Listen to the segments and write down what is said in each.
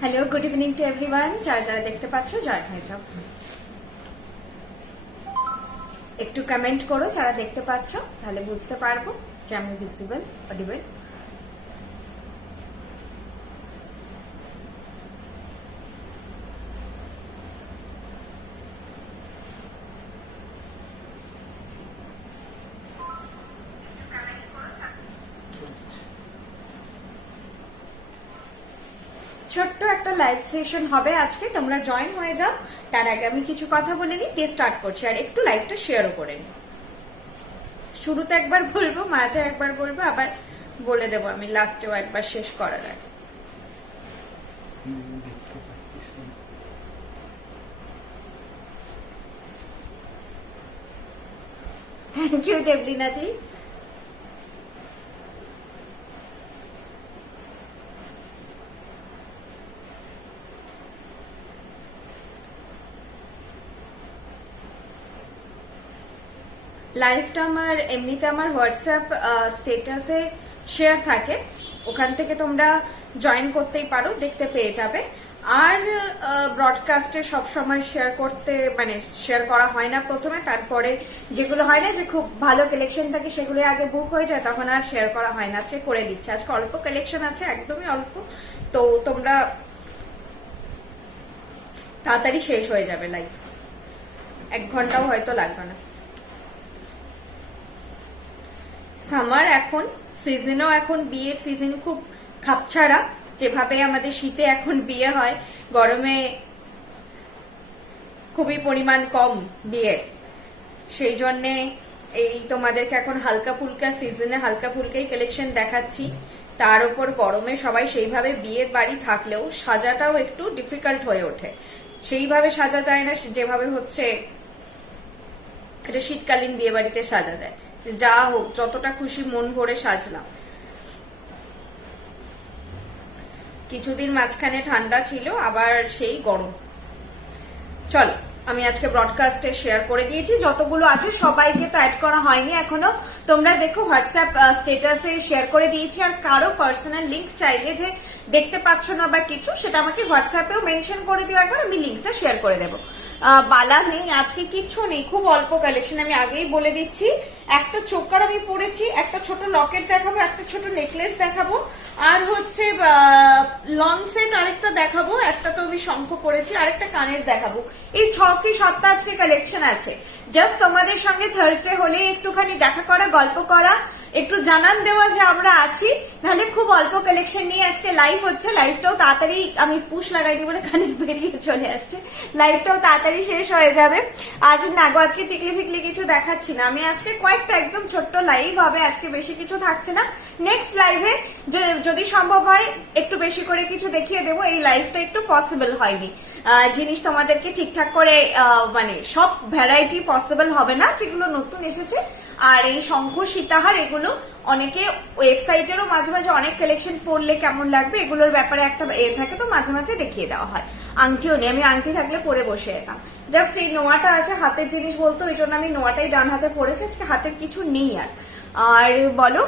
Hello, good evening to everyone. যারা যারা দেখতে পাচ্ছ জয় হয়ে যাও, একটু কমেন্ট করো যারা দেখতে পাচ্ছ, তাহলে বুঝতে পারবো যে আমি ভিজিবল অডিবল। ছোট্ট একটা লাইভ সেশন হবে আজকে, তোমরা জয়েন হয়ে যাও। তার আগে আমি কিছু কথা বলে নিই, দিয়ে স্টার্ট করছি। আর একটু লাইভটা শেয়ারও করে নিই। শুরুতে একবার বলবো, মাঝে একবার বলবো, আবার বলে দেবো আমি লাস্টেও একবার শেষ করার আগে। থ্যাংক ইউ দেবলীনা দি। লাইভটা আমার এমনিতে আমার হোয়াটসঅ্যাপ স্টেটাসে শেয়ার থাকে, ওখান থেকে তোমরা জয়েন করতেই পারো, দেখতে পেয়ে যাবে। আর ব্রডকাস্টে সবসময় শেয়ার করতে শেয়ার করা হয় না প্রথমে, তারপরে যেগুলো হয় না যে খুব ভালো কালেকশন থাকে সেগুলো আগে বুক হয়ে যায়, তখন আর শেয়ার করা হয় না। আজকে করে দিচ্ছে, আজকে অল্প কালেকশন আছে, একদমই অল্প, তো তোমরা তাড়াতাড়ি শেষ হয়ে যাবে লাইভ, 1 ঘন্টাও হয়তো লাগবে না। সামার এখন সিজনও, এখন বিয়ের সিজন খুব খাপছাড়া, যেভাবে আমাদের শীতে এখন বিয়ে হয়, গরমে খুবই পরিমাণ কম বিয়ের, সেই জন্যে এই তোমাদেরকে এখন হালকা ফুলকা সিজনে হালকা ফুলকাই কালেকশন দেখাচ্ছি। তার উপর গরমে সবাই সেইভাবে বিয়ের বাড়ি থাকলেও সাজাটাও একটু ডিফিকাল্ট হয়ে ওঠে, সেইভাবে সাজা যায় না যেভাবে হচ্ছে এটা শীতকালীন বিয়ে বাড়িতে সাজা যায়। যা হোক, যতটা খুশি মন ভরে সাজলাম। কিছুদিন মাঝখানে ঠান্ডা ছিল, আবার সেই গরম। চলো, আমি আজকে ব্রডকাস্টে শেয়ার করে দিয়েছি, যতগুলো আছে সবাইকে তো অ্যাড করা হয়নি এখনো। তোমরা দেখো হোয়াটসঅ্যাপ স্টেটাসে শেয়ার করে দিয়েছি। আর কারো পার্সোনাল লিঙ্ক চাইলে যে দেখতে পাচ্ছ না বা কিছু, সেটা আমাকে হোয়াটসঅ্যাপেও মেনশন করে দিও একবার, আমি লিঙ্কটা শেয়ার করে দেবো। বালা নেই আজকে, কিচ্ছু নেই, খুব অল্প কালেকশন, আমি আগেই বলে দিচ্ছি। একটা চোকার আমি পরেছি, একটা ছোট লকেট দেখাবো, একটা ছোট নেকলেস দেখাবো, আর হচ্ছে লং সেট আরেকটা দেখাবো, একটা তো আমি শঙ্খ পরেছি, আরেকটা কানের দেখাবো। এই 6 কি 7 আজকে কালেকশন আছে। জাস্ট তোমাদের সঙ্গে থার্সডে হলে একটুখানি দেখা করা, গল্প করা, একটু জানান দেওয়া যে আমরা আছি। নাহলে খুব অল্প কালেকশন নিয়ে আজকে লাইভ হচ্ছে। লাইভটাও তাড়াতাড়ি, আমি পুশ লাগাইনি বলে কানে বেরিয়ে চলে আসছে, লাইভটাও তাড়াতাড়ি শেষ হয়ে যাবে। আজ না গো, আজকে টিকলি ফিকলি কিছু দেখাচ্ছি না আমি। আজকে কয়েকটা একদম ছোট্ট লাইভ হবে, আজকে বেশি কিছু থাকছে না। নেক্সট লাইভে যে যদি সম্ভব হয় একটু বেশি করে কিছু দেখিয়ে দেবো। এই লাইভটা একটু পসিবল হয়নি, জিনিস তোমাদেরকে ঠিকঠাক করে সব ভ্যারাইটি পসিবল হবে না যেগুলো নতুন এসেছে। আর এই শঙ্খ সীতাহার এগুলো অনেকে ওয়েবসাইটেরও মাঝে মাঝে অনেক কালেকশন পড়লে কেমন লাগবে এগুলোর ব্যাপারে একটা থাকে, তো মাঝে মাঝে দেখিয়ে দেওয়া হয়। আংটিও নেই, আমি আংটি থাকলে পরে বসে যেতাম। জাস্ট এই নোয়াটা আছে, হাতের জিনিস বলতো, ওই জন্য আমি নোয়াটাই ডান হাতে পড়েছি, আজকে হাতের কিছু নেই। আর বলো,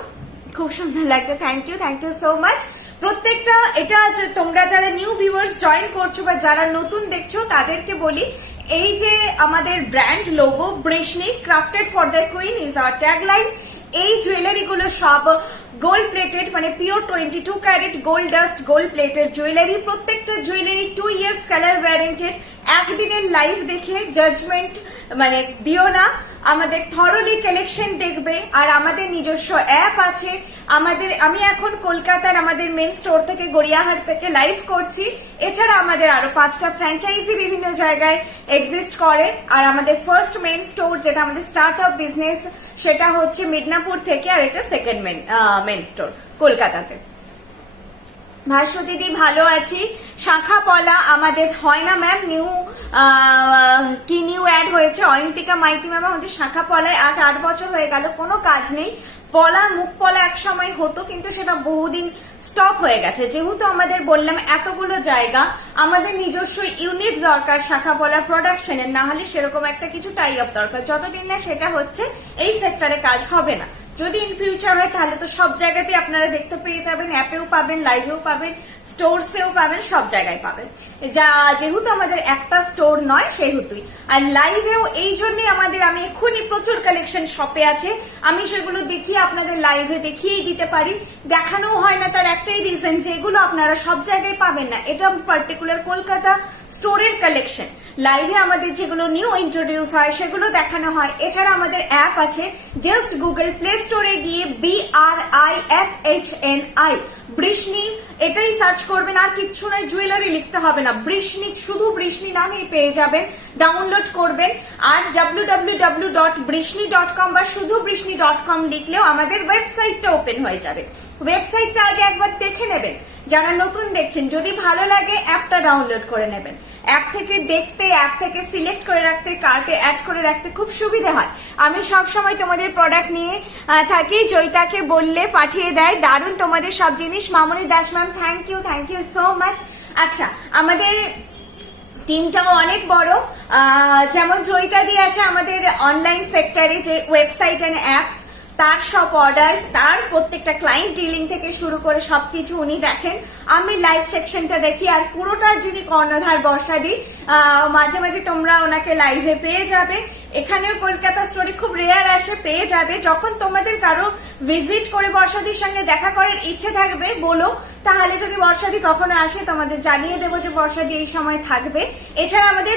খুব সুন্দর লাগছে, থ্যাংক ইউ সো মাচ প্রত্যেকটা। এটা তোমরা যারা নিউ ভিউয়ার্স জয়েন করছো বা যারা নতুন দেখছো তাদেরকে বলি, এই যে আমাদের ব্র্যান্ড লোগো ব্রেশনি crafted for the queen is our tagline. এই জুয়েলারি গুলো সব gold plated, pure 22 carat gold dust gold plated jewellery. প্রত্যেকটা জুয়েলারি 2 ইয়ার্স কালার ওয়ারেন্টেড। একদিনের লাইভ দেখে জাজমেন্ট দিও না, আমাদের থরলি কালেকশন দেখবে। আর আমাদের নিজস্ব অ্যাপ আছে আমি এখন কলকাতার আমাদের মেন স্টোর থেকে, গড়িয়াহাট থেকে লাইভ করছি। এছাড়া আমাদের আরো 5টা ফ্র্যাঞ্চাইজি বিভিন্ন জায়গায় এক্সিস্ট করে। আর আমাদের ফার্স্ট মেন স্টোর, যেটা আমাদের স্টার্ট আপ বিজনেস, সেটা হচ্ছে মিদনাপুর থেকে, আর এটা সেকেন্ড মেন স্টোর কলকাতাতে। ভাষ্য দিদি ভালো আছি। শাখা পলা আমাদের হয় না ম্যাম, নিউ অ্যাড হয়েছে। অয়ন্তিকা মাইতি ম্যাম, আমাদের শাখা পলায় আজ 8 বছর হয়ে গেল, কোনো কাজ নেই। পলা, মুখ পলা এক সময় হতো, কিন্তু সেটা বহুদিন স্টপ হয়ে গেছে। যেহেতু আমাদের বললাম এতগুলো জায়গা, আমাদের নিজস্ব ইউনিট দরকার শাখা পলা প্রোডাকশনের, না হলে সেরকম একটা কিছু টাই আপ দরকার। যতদিন না সেটা হচ্ছে এই সেক্টরে কাজ হবে না। যদি ইন ফিউচার হয় তাহলে তো সব জায়গাতেই আপনারা দেখতে পেয়ে যাবেন, অ্যাপেও পাবেন, লাইভেও পাবেন, স্টোরসেও পাবেন, সব জায়গায় পাবেন। যেহেতু আমাদের একটা স্টোর নয় সেহেতুই, আর লাইভেও এই জন্যই আমাদের, আমি এক্ষুনি প্রচুর কালেকশন শপে আছে, আমি সেগুলো দেখিয়ে আপনাদের লাইভে দেখিয়েই দিতে পারি। দেখানো হয় না তার একটাই রিজন, যে এগুলো আপনারা সব জায়গায় পাবেন না, এটা পার্টিকুলার কলকাতা স্টোরের কালেকশন। লাইভে আমাদের যেগুলো নিউ ইন্ট্রোডিউস হয় সেগুলো দেখানো হয়। এছাড়া আমাদের অ্যাপ আছে, জাস্ট গুগল প্লে স্টোরে গিয়ে BRISHNI বৃষ্ণি এটাই সার্চ করবেন, আর কিচ্ছু নয়, জুয়েলারি লিখতে হবে না, বৃষ্ণি, শুধু বৃষ্ণি নামেই পেয়ে যাবেন, ডাউনলোড করবেন। আর www.brishni.com বা শুধু brishni.com লিখলেও আমাদের ওয়েবসাইটটা ওপেন হয়ে যাবে। ওয়েবসাইটটা আগে একবার দেখে নেবেন, যারা নতুন দেখছেন, যদি ভালো লাগে অ্যাপটা ডাউনলোড করে নেবেন। অ্যাপ থেকে দেখতে, অ্যাপ থেকে সিলেক্ট করে রাখতে, কার্টে অ্যাড করে রাখতে খুব সুবিধা হয়। আমি সবসময় তোমাদের প্রোডাক্ট নিয়ে থাকি, জয়িতাকে বললে পাঠিয়ে দেয়, দারুণ তোমাদের সব জিনিস। Mamoni Das ma'am, thank you so much. আচ্ছা, আমাদের টিমটাও অনেক বড়, যেমন জয়িতা দিয়ে আছে আমাদের অনলাইন সেক্টরে, যে ওয়েবসাইট এন্ড অ্যাপস, তার সব অর্ডার, তার প্রত্যেকটা ক্লায়েন্ট ডিলিং থেকে শুরু করে সবকিছু উনি দেখেন। আমি লাইভ সেকশনটা দেখি, আর পুরোটার যিনি কর্ণধার বর্ষাদি, মাঝে মাঝে তোমরা ওনাকে লাইভে পেয়ে যাবে। এখানেও কলকাতা স্টোরি খুব রেয়ার আসে, পেয়ে যাবে। যখন তোমাদের কারো ভিজিট করে বর্ষাদির সঙ্গে দেখা করার ইচ্ছে থাকবে বলো, তাহলে যদি বর্ষাদি কখনো আসে তোমাদের জানিয়ে দেবো যে বর্ষাদি এই সময় থাকবে। এছাড়া আমাদের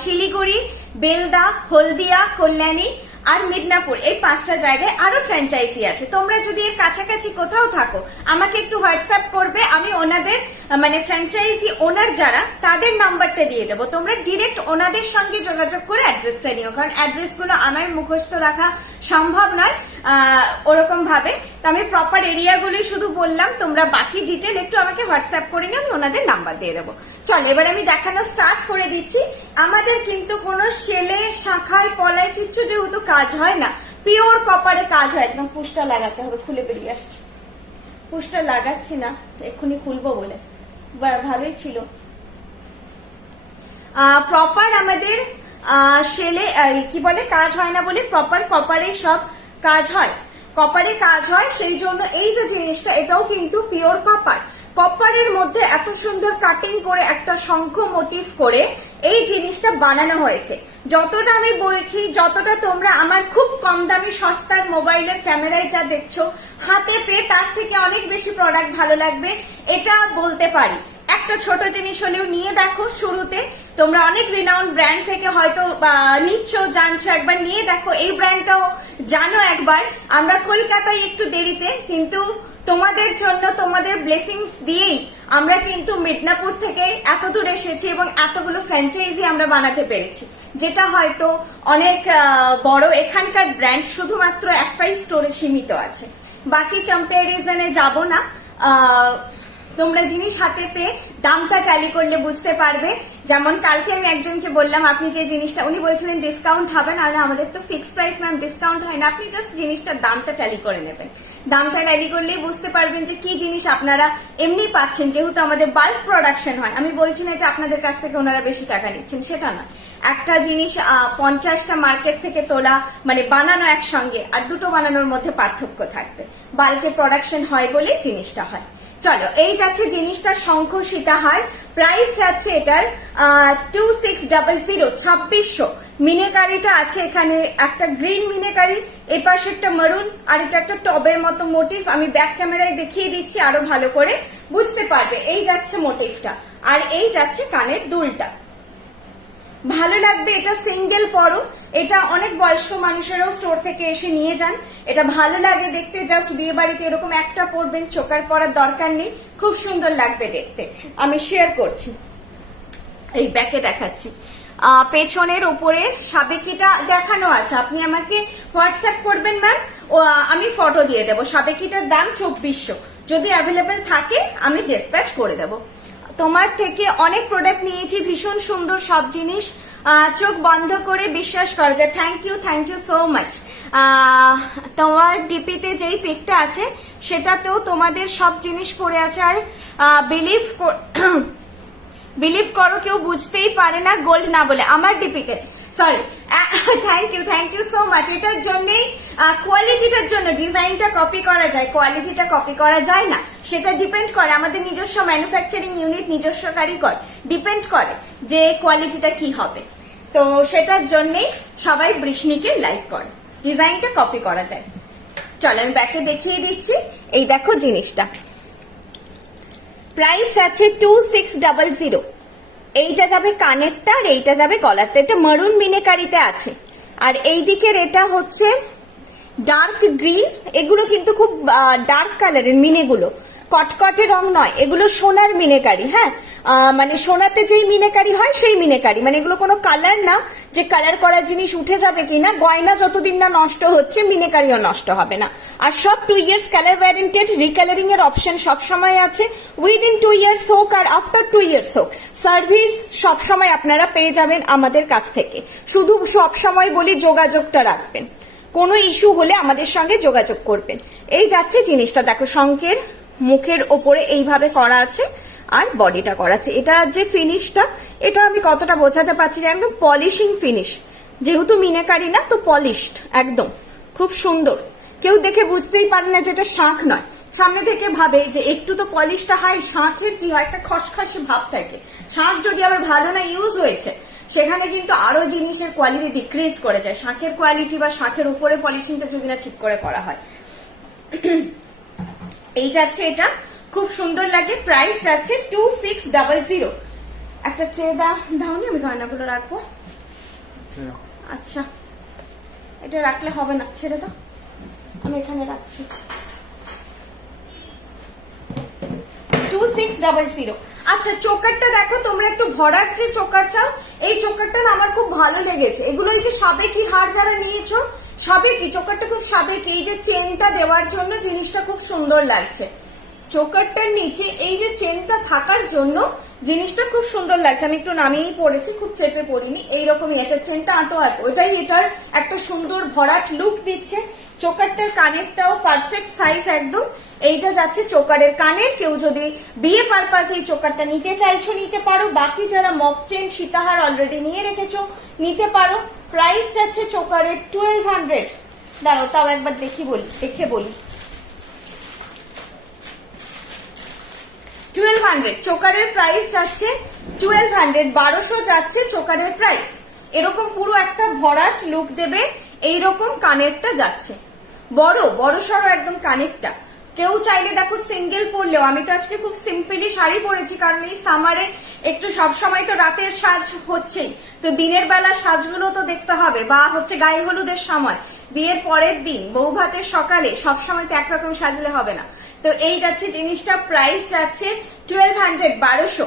শিলিগুড়ি, বেলদা, হলদিয়া, কল্যাণী আর মিদনাপুর, এই 5টা জায়গায় আরো ফ্র্যাঞ্চাইজি আছে। তোমরা যদি এর কাছাকাছি কোথাও থাকো আমাকে একটু হোয়াটসঅ্যাপ করবে, আমি ওনাদের মানে ফ্র্যাঞ্চাইজি ওনার যারা, তাদের নাম্বারটা দিয়ে দেবো। তোমরা ডিরেক্ট ওনাদের সঙ্গে যোগাযোগ করে অ্যাড্রেসটা নিও, কারণ অ্যাড্রেসগুলো আমার মুখস্থ রাখা সম্ভব নয় ওরকম ভাবে। তো আমি প্রপার এরিয়াগুলি শুধু বললাম, তোমরা বাকি ডিটেল একটু আমাকে হোয়াটসঅ্যাপ করে নিও, আমি ওনাদের নাম্বার দিয়ে দেবো। চলো এবার আমি দেখানো স্টার্ট করে দিচ্ছি। আমাদের কিন্তু কোনো সেলে, শাখায়, পলায় কিচ্ছু যেহেতু কাজ হয় না, পিওর কপারে কাজ হয়। একদম পুশটা লাগাতে হবে, খুলে বেরিয়ে আসছে, পুশটা লাগাচ্ছি না, এক্ষুনি খুলবো বলে, ভালোই ছিল। প্রপার আমাদের সেলে কি বলে কাজ হয় না বলে, প্রপার কপারে সব কাজ হয়, কপারে কাজ হয়। সেই জন্য এই যে জিনিসটা, এটাও কিন্তু পিওর কপার। কপারের মধ্যে এত সুন্দর কাটিং করে একটা শঙ্খ মোটিভ করে এই জিনিসটা বানানো হয়েছে। যতটা আমি বলছি, যতটা তোমরা আমার খুব কম দামি সস্তার মোবাইলের ক্যামেরায় যা দেখছো, হাতে পেয়ে তার থেকে অনেক বেশি প্রোডাক্ট ভালো লাগবে, এটা বলতে পারি। একটা ছোট জিনিস হলেও নিয়ে দেখো, শুরুতে তোমরা অনেক রিনাউন্ড ব্র্যান্ড থেকে হয়তো নিচ্ছ, জানছো, একবার নিয়ে দেখো। এই ব্র্যান্ডটাও জানো একবার, আমরা কলকাতায় একটু দেরিতে, কিন্তু তোমাদের জন্য, তোমাদের ব্লেসিংস দিয়েই আমরা কিন্তু মিদনাপুর থেকে এত দূর এসেছি এবং এতগুলো ফ্র্যাঞ্চাইজি আমরা বানাতে পেরেছি, যেটা হয়তো অনেক বড়। এখানকার ব্র্যান্ড শুধুমাত্র একটাই স্টোরে সীমিত আছে, বাকি কম্প্যারিজনে যাব না। তোমরা জিনিস হাতে পেয়ে দামটা ট্যালি করলে বুঝতে পারবে। যেমন কালকে আমি একজনকে বললাম, আপনি যে জিনিসটা, উনি বলছিলেন ডিসকাউন্ট হবে না, আমাদের তো ফিক্সড প্রাইস ম্যাম, ডিসকাউন্ট হয় না। আপনি জাস্ট জিনিসটার দামটা ট্যালি করে নেবেন, দামটা ট্যালি করলেই বুঝতে পারবেন যে কি জিনিস আপনারা এমনি পাচ্ছেন। যেহেতু আমাদের বাল্ক প্রোডাকশন হয়, আমি বলছি না যে আপনাদের কাছ থেকে ওনারা বেশি টাকা নিচ্ছেন, সেটা না। একটা জিনিস 50টা মার্কেট থেকে তোলা, মানে বানানো একসঙ্গে, আর দুটো বানানোর মধ্যে পার্থক্য থাকবে। বাল্কে প্রোডাকশন হয় বলেই জিনিসটা হয়। চলো, এই যাচ্ছে জিনিসটা শঙ্খ সীতাহার, প্রাইস যাচ্ছে এটার 2600, 2600। মিনেকারিটা আছে এখানে, একটা গ্রিন মিনেকারি, এই পাশে একটা মারুন, আর এটা একটা টবের মতো মোটিভ। আমি ব্যাক ক্যামেরায় দেখিয়ে দিচ্ছি, আরো ভালো করে বুঝতে পারবে। এই যাচ্ছে মোটিভটা, আর এই যাচ্ছে কানের দুলটা। ভালো লাগবে, এটা সিঙ্গেল পরো, এটা অনেক বয়স্ক মানুষেরাও স্টোর থেকে এসে নিয়ে যান। এটা ভালো লাগে দেখতে, জাস্ট বিয়ে বাড়িতে এরকম একটা পরবেন, চোকার পরার দরকার নেই, খুব সুন্দর লাগবে দেখতে। আমি শেয়ার করছি, এই ব্যাকে দেখাচ্ছি। পেছনের উপরের সাবেকিটা দেখানো আছে, আপনি আমাকে হোয়াটসঅ্যাপ করবেন ম্যাম, আমি ফটো দিয়ে দেবো। সাবেকিটার দাম 2400, যদি অ্যাভেলেবেল থাকে আমি ডিসপ্যাচ করে দেবো। তোমার থেকে অনেক প্রোডাক্ট নিয়েছি, ভীষণ সুন্দর সব জিনিস, চোখ বন্ধ করে বিশ্বাস করো যে। Thank you so much. তোমার ডিপিতে যেই পিকটা আছে সেটাতেও তোমাদের সব জিনিস পড়ে আছে। আর বিলিভ করো কেউ বুঝতেই পারে না গোল্ড না বলে। আমার ডিপিতে sorry, thank you so much. এটার জন্যই কোয়ালিটিটার জন্য ডিজাইনটা কপি করা যায়, কোয়ালিটিটা কপি করা যায় না, সেটা ডিপেন্ড করে আমাদের নিজস্ব ম্যানুফ্যাকচারিং ইউনিট, নিজস্ব কারিগর, ডিপেন্ড করে যে কোয়ালিটিটা কি হবে। তো সেটার জন্যই সবাই বৃষ্ণিকে লাইক করে, ডিজাইনটা কপি করা যায়। চলো আমি ব্যাকে দেখিয়ে দিচ্ছি। এই দেখো জিনিসটা, প্রাইস আছে 2600। এইটা যাবে কানেরটা আর এইটা যাবে গলারটা। এটা মারুন মিনেকারিতে আছে। আর এই দিকের এটা হচ্ছে ডার্ক গ্রিন। এগুলো কিন্তু খুব ডার্ক কালারের মিনেগুলো, কটকটে রং নয়, এগুলো সোনার মিনেকারি। হ্যাঁ, মানে সোনাতে যেই মিনেকারি হয় সেই মিনেকারি, মানে এগুলো কোনো কালার না যে কালার করা জিনিস উঠে যাবে কিনা। গয়না যতদিন না নষ্ট হচ্ছে মিনেকারিও নষ্ট হবে না। আর সব 2 ইয়ার্স কালার ওয়ারেন্টেড, রিকালারিং এর অপশন সবসময় আছে। উইদিন 2 ইয়ার্স হোক আর আফটার 2 ইয়ার্স হোক, সার্ভিস সবসময় আপনারা পেয়ে যাবেন আমাদের কাছ থেকে। শুধু সবসময় বলি যোগাযোগটা রাখবেন, কোনো ইস্যু হলে আমাদের সঙ্গে যোগাযোগ করবেন। এই যাচ্ছে জিনিসটা, দেখো শঙ্কের মুখের ওপরে এইভাবে করা আছে আর বডিটা করা আছে। এটা যে ফিনিশটা, এটা আমি কতটা বোঝাতে পারছি না, একদম পলিশিং ফিনিশ। যেহেতু মিনাকারি না তো পলিশড, একদম খুব সুন্দর। কেউ দেখে বুঝতেই পারে না যে এটা শাঁখ নয়, সামনে থেকে ভাবে যে একটু তো পলিশটা হয়, শাঁখের কি হয় একটা খসখসে ভাব থাকে। শাঁখ যদি আবার ভালো না ইউজ হয়েছে সেখানে কিন্তু আরো জিনিসের কোয়ালিটি ডিক্রিজ করে যায়। শাঁখের কোয়ালিটি বা শাঁখের উপরে পলিশিংটা যদি না ঠিক করে করা হয়। এই যাচ্ছে, এটা খুব সুন্দর লাগে। প্রাইস যাচ্ছে 2600। একটা ট্রে দাওনি, আমি গয়নাগুলো রাখবো। আচ্ছা, এটা রাখলে হবে না, ছেড়ে দাও, আমি এখানে রাখছি। 2600। আচ্ছা, চোকারটা দেখো তোমরা, একটু ভরার যে চোকার চাও, এই চোকারটা না আমার খুব ভালো লেগেছে। এগুলো এই যে সাবেকি হার যারা নিয়েছো, সাবেকি চোকারটা খুব সাবেকি। এই যে চেনটা দেওয়ার জন্য জিনিসটা খুব সুন্দর লাগছে। চোকারটার নিচে এই যে চেনটা থাকার জন্য জিনিসটা খুব সুন্দর লাগছে। আমি একটু নামিয়েই পড়েছি, খুব চেপে পড়িনি, এইরকমই আছে। চেনটা আটো আটো, ওইটাই এটার একটা সুন্দর ভরাট লুক দিচ্ছে। চোকারটার কানেরটাও পারফেক্ট সাইজ একদম। এইটা যাচ্ছে চোকারের কানের। কেউ যদি বিয়ে পারপাস এই চোকারটা নিতে চাইছো নিতে পারো, বাকি যারা মক চেন সীতাহার অলরেডি নিয়ে রেখেছো নিতে পারো। প্রাইস যাচ্ছে চোকারের 1200। দাঁড়াও তাও একবার দেখে বলি 1200 চোকারের প্রাইস যাচ্ছে 1200, 1200 যাচ্ছে চোকারের প্রাইস। এরকম পুরো একটা ভরাট লুক দেবে, এইরকম কানেরটা যাচ্ছে, বড় সড়ো একদম কানেরটা। কেউ চাইলে দেখো সিঙ্গেল পরলেও, আমি তো আজকে খুব সিম্পলি শাড়ি পরেছি কারণ এই সামারে একটু সবসময় তো রাতের সাজ হচ্ছেই, তো দিনের বেলা সাজগুলো তো দেখতে হবে, বা হচ্ছে গায়ে হলুদের সময়, বিয়ের পরের দিন, বউ ভাতের সকালে, সবসময় তো একরকম সাজলে হবে না। তো এই যাচ্ছে জিনিসটা, প্রাইস যাচ্ছে 1200, 1200।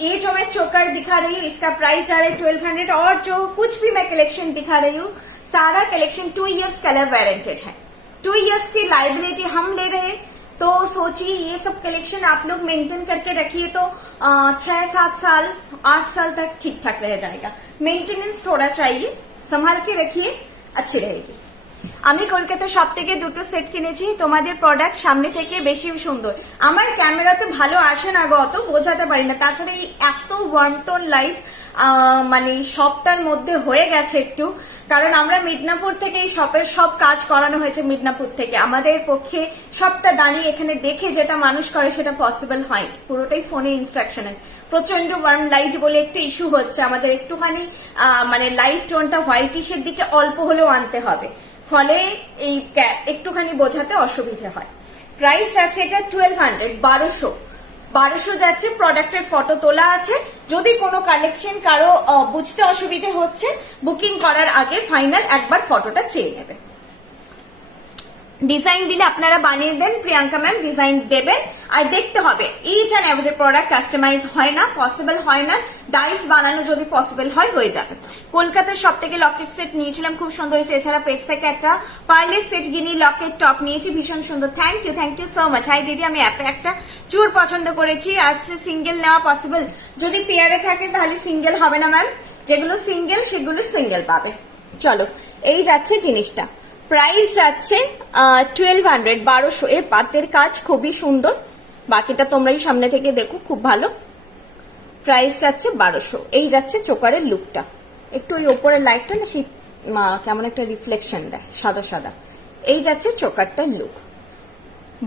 ये जो मैं चोकर दिखा रही हूँ इसका प्राइस जा रहा है 1200। और जो कुछ भी मैं कलेक्शन दिखा रही हूँ सारा कलेक्शन 2 इयर्स कलर वारंटेड है। 2 इयर्स की लाइबिलिटी हम ले रहे हैं, तो सोचिए ये सब कलेक्शन आप लोग मेंटेन करके रखिए तो 6-7 साल 8 साल तक ठीक ठाक रह जाएगा। मेंटेनेंस थोड़ा चाहिए, संभाल के रखिए, अच्छी रहेगी। আমি কলকাতার সব থেকে 2টো সেট কিনেছি। তোমাদের প্রোডাক্ট সামনে থেকে বেশি সুন্দর, আমার ক্যামেরাতে ভালো আসে না গো, অত বোঝাতে পারি না। তাছাড়া এই এত ওয়ান টোন লাইট মানে শপটার মধ্যে হয়ে গেছে একটু, কারণ আমরা মিদনাপুর থেকে এই শপের সব কাজ করানো হয়েছে মিদনাপুর থেকে। আমাদের পক্ষে সবটা দাঁড়িয়ে এখানে দেখে যেটা মানুষ করে সেটা পসিবল হয়, পুরোটাই ফোনে ইনস্ট্রাকশন আছে। প্রচন্ড ওয়ার্ম লাইট বলে একটু ইস্যু হচ্ছে, আমাদের একটুখানি মানে লাইট টোনটা হোয়াইটিশের দিকে অল্প হলেও আনতে হবে, ফলে এই একটুখানি বোঝাতে অসুবিধে হয়। প্রাইস যাচ্ছে এটা 1200, 1200 যাচ্ছে। প্রোডাক্টের ফটো তোলা আছে, যদি কোনো কালেকশন কারো বুঝতে অসুবিধে হচ্ছে বুকিং করার আগে ফাইনাল একবার ফটোটা চেয়ে নেবে। ডিজাইন দিলে আপনারা বানিয়ে দেন, প্রিয়াঙ্কা ম্যাম ডিজাইন দেবেন, আর দেখতে হবে each and every product customize হয় না, পসিবল হয় না। ডাইস বানানো যদি পসিবল হয় হয়ে যাবে। কলকাতার সব থেকে লকেট সেট নিয়েছিলাম, খুব সুন্দর হয়েছে। এছাড়া পেজ থেকে একটা পার্লের সেট গিনি লকেট টপ নিয়েছি, ভীষণ সুন্দর। Thank you so much. Hi দিদি, আমি অ্যাপে একটা চুর পছন্দ করেছি, আজকে সিঙ্গেল নেওয়া পসিবল? যদি পেয়ারে থাকে তাহলে সিঙ্গেল হবে না ম্যাম, যেগুলো সিঙ্গেল সেগুলো সিঙ্গেল পাবে। চলো এই যাচ্ছে জিনিসটা, প্রাইস যাচ্ছে 1200, 1200। এর পাতের কাজ খুবই সুন্দর, বাকিটা তোমরাই সামনে থেকে দেখো, খুব ভালো। প্রাইস যাচ্ছে 1200। এই যাচ্ছে চোকারের লুকটা, একটু ওই ওপরের লাইটটা না সেই কেমন একটা রিফ্লেকশন দেয়, সাদা সাদা। এই যাচ্ছে চোকারটার লুক,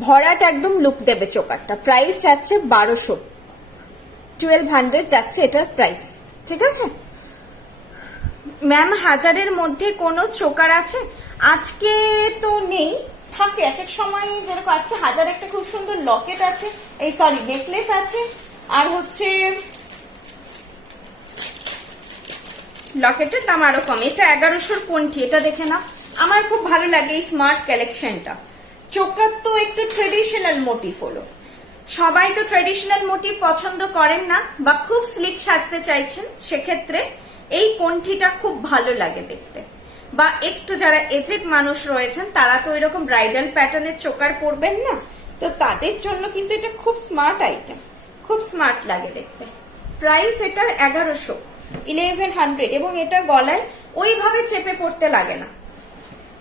ভরাট একদম লুক দেবে চোকারটা। প্রাইস যাচ্ছে 1200, 1200 যাচ্ছে এটার প্রাইস। ঠিক আছে ম্যাম, 1000-এর মধ্যে কোনো চোকার আছে? আজকে তো নেই, থাকে এক এক সময়, যেরকম আজকে 1000 একটা খুব সুন্দর লকেট আছে, এই সরি নেকলেস আছে, আর হচ্ছে লকেটের দাম আরো কম। এটা 1100-র কোনটি, এটা দেখে না, আমার খুব ভালো লাগে এই স্মার্ট কালেকশনটা। চোকার তো একটু ট্রেডিশনাল মোটিভ হলো, সবাই তো ট্রেডিশনাল মোটিভ পছন্দ করেন না বা খুব স্লিক সাজতে চাইছেন, সেক্ষেত্রে এই কোনটিটা খুব ভালো লাগে দেখতে। বা একটু যারা এজেড মানুষ রয়েছেন তারা তো এরকম ব্রাইডাল প্যাটার্নের চোকার পরবেন না, তো তাদের জন্য কিন্তু এটা খুব স্মার্ট আইটেম, খুব স্মার্ট লাগে দেখতে। প্রাইস এটার 1100, এবং এটা গলায় ওইভাবে চেপে পড়তে লাগে না,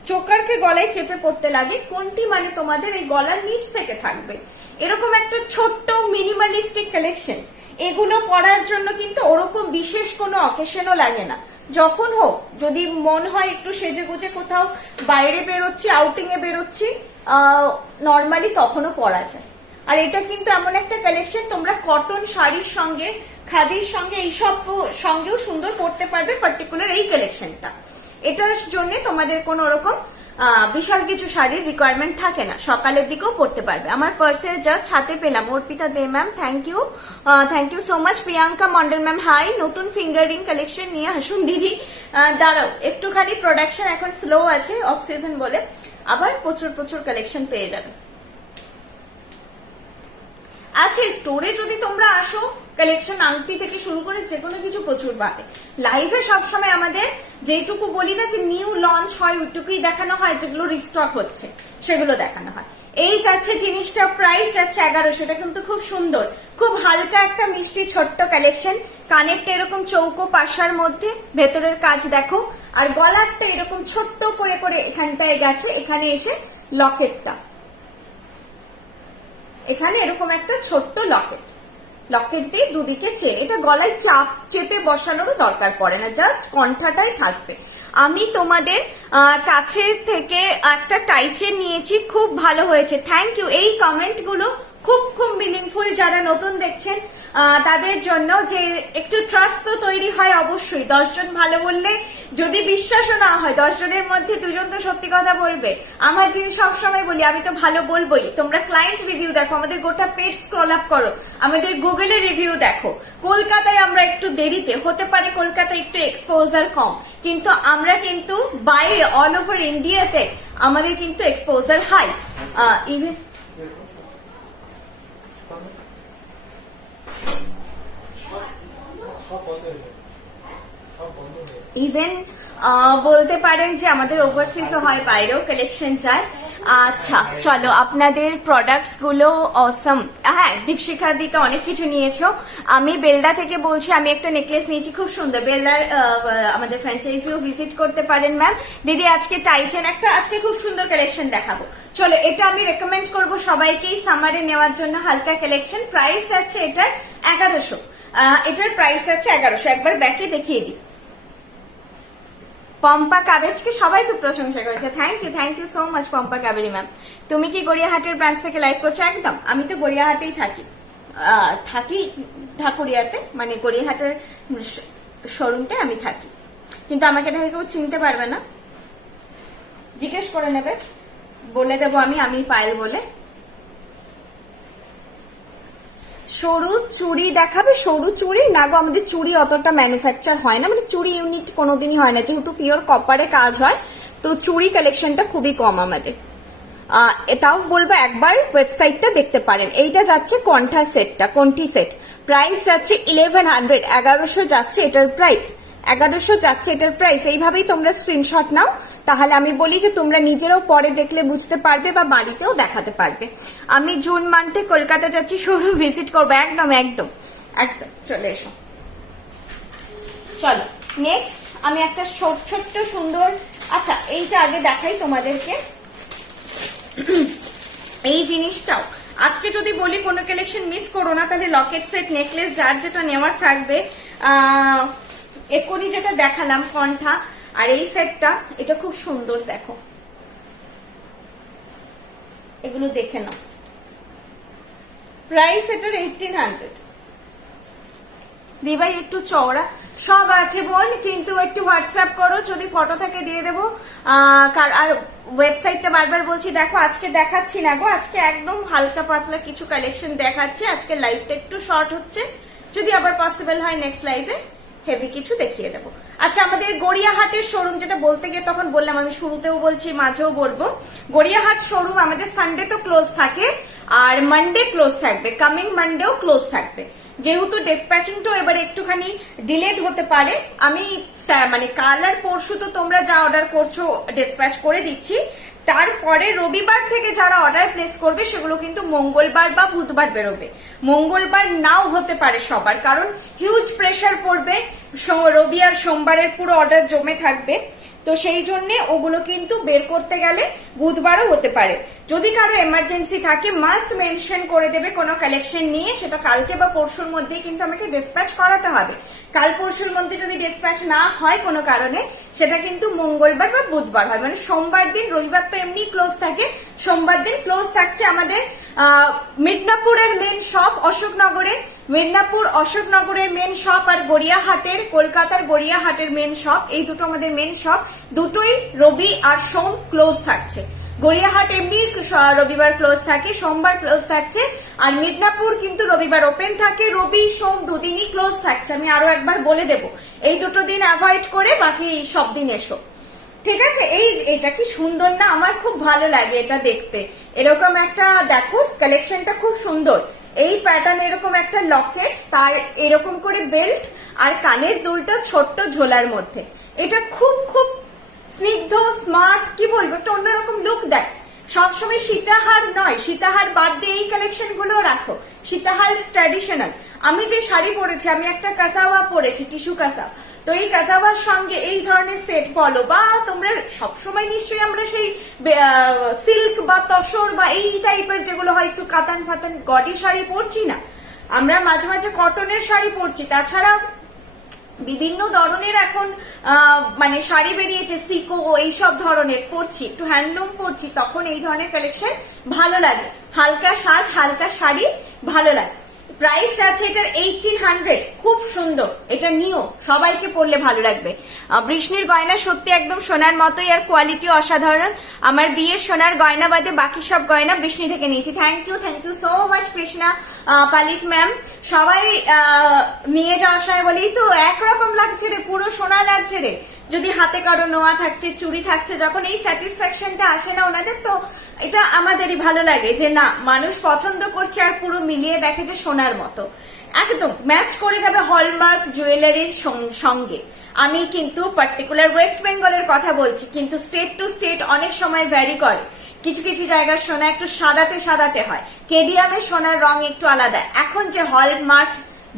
চোকারকে গলায় চেপে পড়তে লাগে। কোনটি মানে তোমাদের এই গলার নিচ থেকে থাকবে, এরকম একটা ছোট্ট মিনিমালিস্টিক কালেকশন। এগুলো পরার জন্য কিন্তু ওরকম বিশেষ কোনো অকেশনও লাগে না, যখন হোক যদি মন হয় একটু সেজে গুজে কোথাও বাইরে বেরোচ্ছি, আউটিং এ বেরোচ্ছি, নর্মালি তখনও পরা যায়। আর এটা কিন্তু এমন একটা কালেকশন তোমরা কটন শাড়ির সঙ্গে, খাদির সঙ্গে, এইসব সঙ্গেও সুন্দর করতে পারবে। পার্টিকুলার এই কালেকশনটা, এটার জন্য তোমাদের কোন রকম বিশাল কিছু শাড়ির রিকোয়ারমেন্ট থাকে না, সকালের দিকেও পড়তে পারবে। আমার পার্সে জাস্ট হাতে পেলাম। Arpita De ma'am, thank you so much. Priyanka Mondal ma'am, hi. নতুন ফিঙ্গারিং কালেকশন নিয়ে আসুন দিদি। দাঁড়াও একটুখানি, প্রোডাকশন এখন স্লো আছে অফ সিজন বলে, আবার প্রচুর প্রচুর কালেকশন পেয়ে যাবে। আচ্ছা, স্টোরে যদি তোমরা আসো, কালেকশন আংটি থেকে শুরু করে যে কোনো কিছু প্রচুর পাবে। লাইভে সবসময় আমাদের যেটুকু বলি না যে নিউ লঞ্চ হয় ওইটুকুই দেখানো হয়, যেগুলো রিস্টক হচ্ছে সেগুলো দেখানো হয়। এই যাচ্ছে জিনিসটা, প্রাইস যাচ্ছে 1100। এটা কিন্তু খুব সুন্দর, খুব হালকা একটা মিষ্টি ছোট্ট কালেকশন। কানেরটা এরকম চৌকো পাশার মধ্যে, ভেতরের কাজ দেখো, আর গলারটা এরকম ছোট্ট করে করে এখানটায় গেছে, এখানে এসে লকেটটা, এখানে এরকম একটা ছোট্ট লকেট, লকেট দিয়ে দুদিকে চেন। এটা গলায় চাপ চেপে বসানোরও দরকার পড়ে না, জাস্ট কণ্ঠাটাই থাকবে। আমি তোমাদের কাছে থেকে একটা টাইচেন নিয়েছি, খুব ভালো হয়েছে, থ্যাংক ইউ। এই কমেন্ট গুলো খুব খুব মিনিংফুল, যারা নতুন দেখছেন তাদের জন্য, যে একটু ট্রাস্ট তো তৈরি হয় অবশ্যই। 10 জন ভালো বললে যদি বিশ্বাসও না হয়, 10 জনের মধ্যে 2 জন তো সত্যি কথা বলবে। আমার জিনিস সবসময় বলি, আমি তো ভালো বলবোই। তোমরা ক্লায়েন্ট রিভিউ দেখো, আমাদের গোটা পেজ স্ক্রল আপ করো, আমাদের গুগলে রিভিউ দেখো। কলকাতায় আমরা একটু দেরিতে, হতে পারে কলকাতায় একটু এক্সপোজার কম, কিন্তু আমরা কিন্তু বাইরে অল ওভার ইন্ডিয়াতে আমাদের কিন্তু এক্সপোজার হাই। ইভেন ইভেন বলতে পারেন যে আমাদের ওভারসিজও হয়, বাইরেও কালেকশন যায়। আচ্ছা চলো, আপনাদের প্রোডাক্টস গুলো অসম। হ্যাঁ, দীপশিখা দিতে অনেক কিছু নিয়েছো। আমি বেলদা থেকে বলছি, আমি একটা নেকলেস নিয়েছি খুব সুন্দর। বেলদার আমাদের ফ্র্যাঞ্চাইজিও ভিজিট করতে পারেন ম্যাম। দিদি আজকে টাইচেন একটা, আজকে খুব সুন্দর কালেকশন দেখাবো। চলো, এটা আমি রেকমেন্ড করবো সবাইকেই সামারে নেওয়ার জন্য, হালকা কালেকশন। প্রাইস আছে এটার 1100, এটার প্রাইস আছে 1100। একবার ব্যাকে দেখিয়ে দিই। পম্পা কাবেজকে সবাই খুব প্রশংসা করেছে, thank you so much Pompa Kaberi ma'am. তুমি কি গড়িয়াহাটের ব্রাঞ্চ থেকে লাইভ করছো? একদম, আমি তো গড়িয়াহাটেই থাকি, ঢাকুরিয়াতে, মানে গড়িয়াহাটের শোরুমটায় আমি থাকি, কিন্তু আমাকে দেখে কেউ চিনতে পারবে না, জিজ্ঞেস করে নেবে, বলে দেবো আমি পায়েল বলে। সরু চুড়ি দেখাবে? সরু চুড়ি না গো, আমাদের চুড়ি অতটা ম্যানুফ্যাকচার হয় না, মানে চুড়ি ইউনিট কোনোদিনই হয় না, যেহেতু পিওর কপারে কাজ হয়, তো চুড়ি কালেকশনটা খুবই কম আমাদের। এটাও বলবো একবার ওয়েবসাইটটা দেখতে পারেন। এইটা যাচ্ছে কণ্ঠা সেটটা, কণ্ঠি সেট, প্রাইস যাচ্ছে 1100, 1100 যাচ্ছে এটার প্রাইস, 1100 যাচ্ছে এটার প্রাইস। এইভাবেই তোমরা স্ক্রিনশট নাও, তাহলে আমি বলি যে তোমরা নিজেরাও পরে দেখলে বুঝতে পারবে বা বাড়িতেও দেখাতে পারবে। আমি জুন মান্থে কলকাতা যাচ্ছি, শোরু ভিজিট করবো। একদম একদম একদম, চলে এসো। চলো নেক্সট আমি একটা ছোট্ট সুন্দর, আচ্ছা এইটা আগে দেখাই তোমাদেরকে। এই জিনিসটাও আজকে যদি বলি কোনো কালেকশন মিস করো না, তাহলে লকেট সেট, নেকলেস, যার যেটা নেওয়ার থাকবে, এখনই যেটা দেখালাম কণ্ঠা আর এই সেটটা, এটা খুব সুন্দর। দেখো এগুলো দেখে নাও। প্রাইস এটার 1800। দিবাই একটু চওড়া সব আছে বল, কিন্তু একটু হোয়াটসঅ্যাপ করো, যদি ফটো থাকে দিয়ে দেবো। আর ওয়েবসাইটটা বারবার বলছি, দেখো আজকে দেখাচ্ছি না গো, আজকে একদম হালকা পাতলা কিছু কালেকশন দেখাচ্ছি। আজকে লাইভটা একটু শর্ট হচ্ছে, যদি আবার পসিবল হয় নেক্সট লাইভে হেভি কিছু দেখিয়ে দেবো। আচ্ছা, আমাদের গড়িয়াহাটের শোরুম, যেটা বলতে গিয়ে তখন বললাম, আমি শুরুতেও বলছি মাঝেও বলবো, গড়িয়াহাট শোরুম আমাদের সানডে তো ক্লোজ থাকে আর মানডে ক্লোজ থাকবে, কামিং মানডেও ক্লোজ থাকবে। যেহেতু ডিসপ্যাচিংটা এবার একটুখানি ডিলেড হতে পারে, আমি মানে কাল আর পরশু তো তোমরা যা অর্ডার করছো ডিসপ্যাচ করে দিচ্ছি, তারপরে রবিবার থেকে যারা অর্ডার প্লেস করবে সেগুলো কিন্তু মঙ্গলবার বা বুধবার বেরোবে। মঙ্গলবার নাও হতে পারে সবার, কারণ হিউজ প্রেসার পড়বে, রবি আর সোমবারের পুরো অর্ডার জমে থাকবে। তো সেই জন্য ওগুলো কিন্তু বের করতে গেলে বুধবারও হতে পারে। যদি কারো এমার্জেন্সি থাকে মাস্ট মেনশন করে দেবে কোনো কালেকশন নিয়ে, সেটা কালকে বা পরশুর মধ্যেই কিন্তু আমাকে ডিসপ্যাচ করাতে হবে। কাল পরশুর মধ্যে যদি ডিসপ্যাচ না হয় কোনো কারণে, সেটা কিন্তু মঙ্গলবার বা বুধবার হয়, মানে সোমবার দিন। রবিবার তো এমনি ক্লোজ থাকে, সোমবার দিন ক্লোজ থাকছে আমাদের মিদনাপুরের মেন শপ অশোকনগরে, মিদনাপুর অশোকনগরের মেন শপ, আর গড়িয়াহাটের কলকাতার গড়িয়াহাটের মেন শপ। এই দুটো আমাদের মেন শপ, দুটোই রবি আর সোম ক্লোজ থাকছে। গড়িয়াহাট এমনি রবিবার ক্লোজ থাকে, সোমবার ক্লোজ থাকছে, আর মিদনাপুর কিন্তু রবিবার ওপেন থাকে, রবি সোম দুদিনই ক্লোজ থাকছে। আমি আরো একবার বলে দেব, এই দুটো দিন অ্যাভয়েড করে বাকি সব দিন এসো, ঠিক আছে? এটা কি সুন্দর না? আমার খুব ভালো লাগে এটা দেখতে। এরকম একটা দেখো কালেকশনটা খুব সুন্দর। এই প্যাটার্ন এরকম একটা লকেট, তার এরকম করে বেল্ট আর কানের দুলটা ছোট্ট ঝোলার মধ্যে। এটা খুব খুব স্নিগ্ধ, স্মার্ট, কি বলবো, একটা অন্যরকম লুক দেয়। সবসময় সীতাহার নয়, সীতাহার বাদ দিয়ে এই কালেকশন গুলো রাখো। সীতাহার ট্র্যাডিশনাল। আমি যে শাড়ি পরেছি, আমি একটা কাসাওয়া পরেছি, টিস্যু কাসাওয়া। তো এই কাসাওয়ার সঙ্গে এই ধরনের সেট বলো, বা তোমরা সবসময় নিশ্চয়ই আমরা সেই সিল্ক বা তসর বা এই টাইপের যেগুলো হয় একটু কাতান ফাতান গডি শাড়ি পরছি না, আমরা মাঝে মাঝে কটনের শাড়ি পরছি। তাছাড়া বিভিন্ন ধরনের এখন মানে শাড়ি বেরিয়েছে, সিকো এইসব ধরনের পরছি, একটু হ্যান্ডলুম পরছি, তখন এই ধরনের কালেকশন ভালো লাগে। হালকা সাজ, হালকা শাড়ি ভালো লাগে। প্রাইস আছে এটার 1800, খুব সুন্দর। এটা নিও, সবাইকে পরলে ভালো লাগবে। বৃষ্ণির গয়না সত্যি একদম সোনার মতোই, আর কোয়ালিটি অসাধারণ। আমার বিয়ের সোনার গয়না বাদে বাকি সব গয়না বৃষ্ণি থেকে নিয়েছি। Thank you so much Krishna Palit ma'am. সবাই নিয়ে যাওয়ার সময় বলেই তো একরকম লাগছে রে, পুরো সোনা লাগছে রে। যদি হাতে কারো নোয়া থাকছে, চুড়ি থাকছে, যখন এই স্যাটিসফ্যাকশনটা আসে না ওনাদের, তো এটা আমাদেরই ভালো লাগে যে না, মানুষ পছন্দ করছে আর পুরো মিলিয়ে দেখে যে সোনার মতো একদম ম্যাচ করে যাবে হলমার্ক জুয়েলারির সঙ্গে। আমি কিন্তু পার্টিকুলার ওয়েস্ট বেঙ্গলের কথা বলছি, কিন্তু স্টেট টু স্টেট অনেক সময় ভ্যারি করে। কিছু কিছু জায়গার সোনা একটু সাদাতে সাদাতে হয়, কেডিয়ামের সোনার রং একটু আলাদা। এখন যে হলমার্ক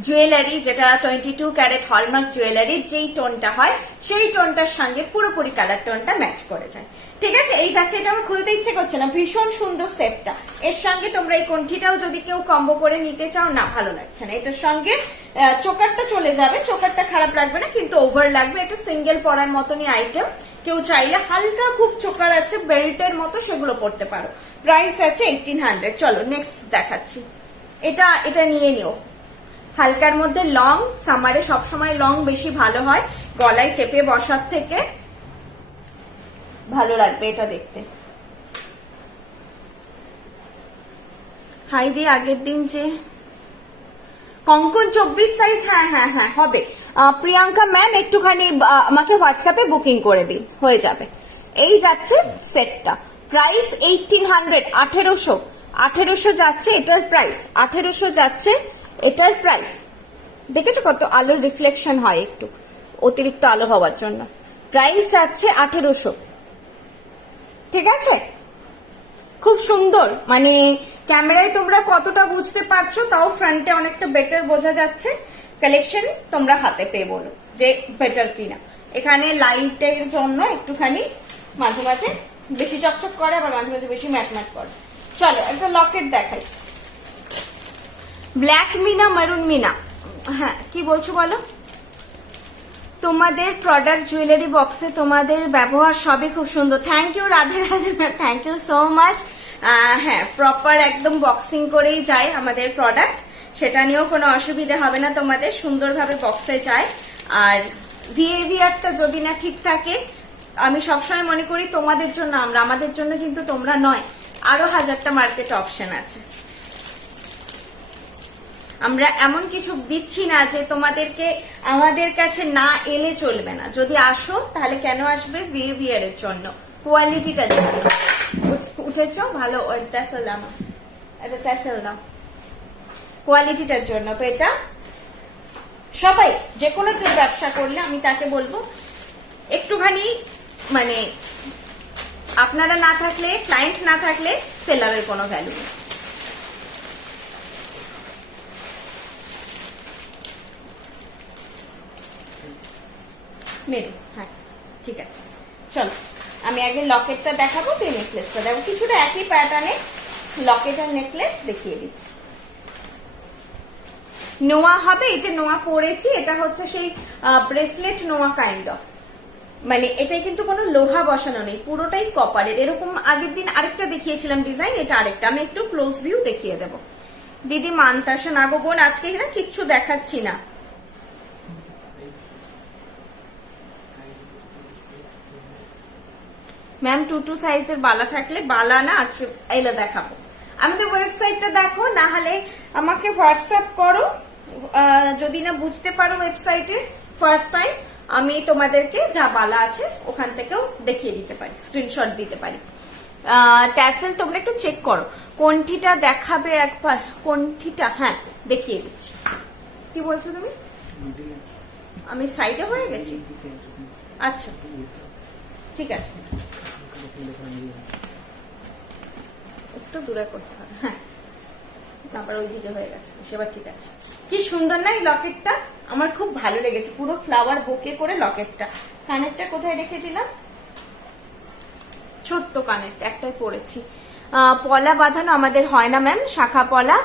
জুয়েলারি, যেটা 22 ক্যারেট হলমার্ক জুয়েলারি, যেই টোনটা হয় সেই টোনটার সঙ্গে পুরোপুরি কালার টোনটা ম্যাচ করে যায়, ঠিক আছে? এই যাচ্ছে, এটা আমার খুলতে ইচ্ছে করছে না, ভীষণ সুন্দর সেটটা। এর সঙ্গে তোমরা এই কণ্ঠিটাও যদি কেউ কম্বো করে নিতে চাও, না ভালো লাগছে না, এটার সঙ্গে চোকারটা চলে যাবে, চোকারটা খারাপ লাগবে না, কিন্তু ওভার লাগবে। এটা সিঙ্গেল পরার মতনই আইটেম। কেউ চাইলে হালকা খুব চোকার আছে বেল্টের মতো, সেগুলো পড়তে পারো। প্রাইস আছে 1800। চলো নেক্সট দেখাচ্ছি। এটা নিয়ে নিও। হালকার মধ্যে লং, সামারে সবসময় লং বেশি ভালো হয়, গলায় চেপে বসার থেকে ভালো লাগবে এটা দেখতে। হাই দিয়ে আগের দিন যে কঙ্কন 24 সাইজ, হ্যাঁ হ্যাঁ হ্যাঁ হবে। প্রিয়াঙ্কা ম্যাম একটুখানি আমাকে হোয়াটসঅ্যাপে বুকিং করে দিন, হয়ে যাবে। এই যাচ্ছে সেটটা, প্রাইস 1800, 1800 যাচ্ছে এটার প্রাইস, 1800 যাচ্ছে এটার প্রাইস। দেখেছো কত আলোর রিফ্লেকশন হয় একটু, অতিরিক্ত আলো হওয়ার জন্য। প্রাইস যাচ্ছে 1800, ঠিক আছে? খুব সুন্দর, মানে ক্যামেরায় তোমরা কতটা বুঝতে পারছো, তাও ফ্রন্টে অনেকটা বেটার বোঝা যাচ্ছে। কালেকশন তোমরা হাতে পেয়ে বলো যে বেটার কিনা। এখানে লাইটের জন্য একটুখানি মাঝে মাঝে বেশি চকচক করে, আবার মাঝে মাঝে বেশি ম্যাট করে। চলো একটা লকেট দেখাই। ব্ল্যাক মিনা, মেরুন মিনা, হ্যাঁ কি বলছো বলো? তোমাদের প্রোডাক্ট জুয়েলারি বক্সে তোমাদের ব্যবহার সবই খুব সুন্দর। Thank you Radhe Radhe, thank you so much. হ্যাঁ, প্রপার একদম বক্সিং করেই যায় আমাদের প্রোডাক্ট, সেটা নিয়েও কোনো অসুবিধা হবে না তোমাদের, সুন্দরভাবে বক্সে যায়। আর বিহেভিয়ারটা যদি না ঠিক থাকে, আমি সবসময় মনে করি তোমাদের জন্য আমরা, আমাদের জন্য কিন্তু তোমরা নয়, আরো হাজারটা মার্কেট অপশন আছে। আমরা এমন কিছু দিচ্ছি না যে তোমাদেরকে আমাদের কাছে না এলে চলবে না, যদি আসো তাহলে কেন আসবে? বিহেভিয়ারের জন্য, কোয়ালিটিটার জন্য। উঠেছ ভালো, কোয়ালিটিটার জন্য। তো এটা সবাই, যে কোনো কেউ ব্যবসা করলে আমি তাকে বলবো একটুখানি মানে আপনারা না থাকলে, ক্লায়েন্ট না থাকলে সেলারের কোনো ভ্যালু নেই। মেরু, হ্যাঁ ঠিক আছে। চলো আমি আগে লকেটটা দেখাবো, তুই নেকলেসটা দেখো, কিছুটা একই প্যাটার্নে লকেট আর নেকলেস দেখিয়ে দিচ্ছি। নোয়া হবে, এই যে নোয়া পরেছি এটা হচ্ছে সেই ব্রেসলেট নোয়া কাইন্ড অফ, মানে এটাই কিন্তু কোনো লোহা বসানো নেই, পুরোটাই কপারের। এরকম আগের দিন আরেকটা দেখিয়েছিলাম ডিজাইন, এটা আরেকটা, আমি একটু ক্লোজ ভিউ দেখিয়ে দেবো। দিদি মানতাসা না গো বোন, আজকে না কিচ্ছু দেখাচ্ছি না। ম্যাম 2 সাইজের বালা থাকলে, বালা না আজকে এলে দেখাবো। আমাদের ওয়েবসাইটটা দেখো, না হলে আমাকে হোয়াটসঅ্যাপ করো, যদি না বুঝতে পারো ওয়েবসাইটে ফার্স্ট টাইম, আমি তোমাদেরকে যা বালা আছে ওখান থেকেও দেখিয়ে দিতে পারি, স্ক্রিনশট দিতে পারি। ট্যাসেল তোমরা একটু চেক করো, কোনটিটা দেখাবে একবার, কোনটিটা, হ্যাঁ দেখিয়ে দিচ্ছি। কি বলছো তুমি? আমি সাইডে হয়ে গেছি, আচ্ছা ঠিক আছে, একটু দূরে করতে হবে, হ্যাঁ তারপর ওই দিকে হয়ে গেছে, সেবার ঠিক আছে। কি সুন্দর না এই লকেটটা, আমার খুব ভালো লেগেছে, পুরো ফ্লাওয়ার বোকে করে লকেটটা। কানেরটা কোথায় রেখে দিলাম? ছোট্ট কানেরটা একটাই পরেছি। পলা বাঁধানো আমাদের হয় না ম্যাম, শাখা পলা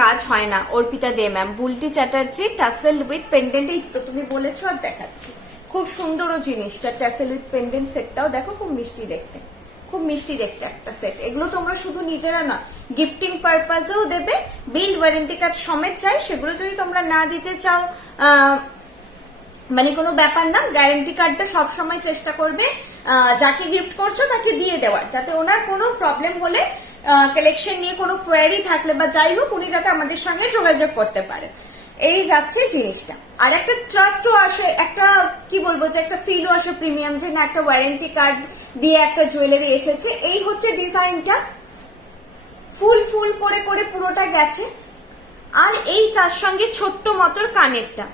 কাজ হয় না। Arpita De ma'am, Bulti Chatterjee, tassel with pendant, এই তো তুমি বলেছো আর দেখাচ্ছি। খুব সুন্দরও জিনিসটা, টাসেল উইথ পেন্ডেন্ট সেটটাও দেখো, খুব মিষ্টি দেখতে, খুব মিষ্টি দেখতে একটা সেট। এগুলো তোমরা শুধু নিজেরা না, গিফটিং পারপাসেও দেবে, বিল ওয়ারেন্টি কার্ড সমেত চাই, সেগুলো যদি তোমরা না দিতে চাও মানে কোনো ব্যাপার না, গ্যারেন্টি কার্ডটা সবসময় চেষ্টা করবে যাকে গিফট করছো তাকে দিয়ে দেওয়ার, যাতে ওনার কোনো প্রবলেম হলে, কালেকশন নিয়ে কোনো কোয়ারি থাকলে বা যাই হোক, উনি যাতে আমাদের সঙ্গে যোগাযোগ করতে পারে। এই যাচ্ছে জিনিসটা। আর একটা ট্রাস্টও আসে, একটা কি বলবো যে একটা ফিলও আসে প্রিমিয়াম, যে না একটা ওয়ারেন্টি কার্ড দিয়ে একটা জুয়েলারি এসেছে। এই হচ্ছে ডিজাইনটা, ফুল ফুল করে করে পুরোটা গেছে। আর এই তার সঙ্গে ছোট্ট মতোর কানেরটা,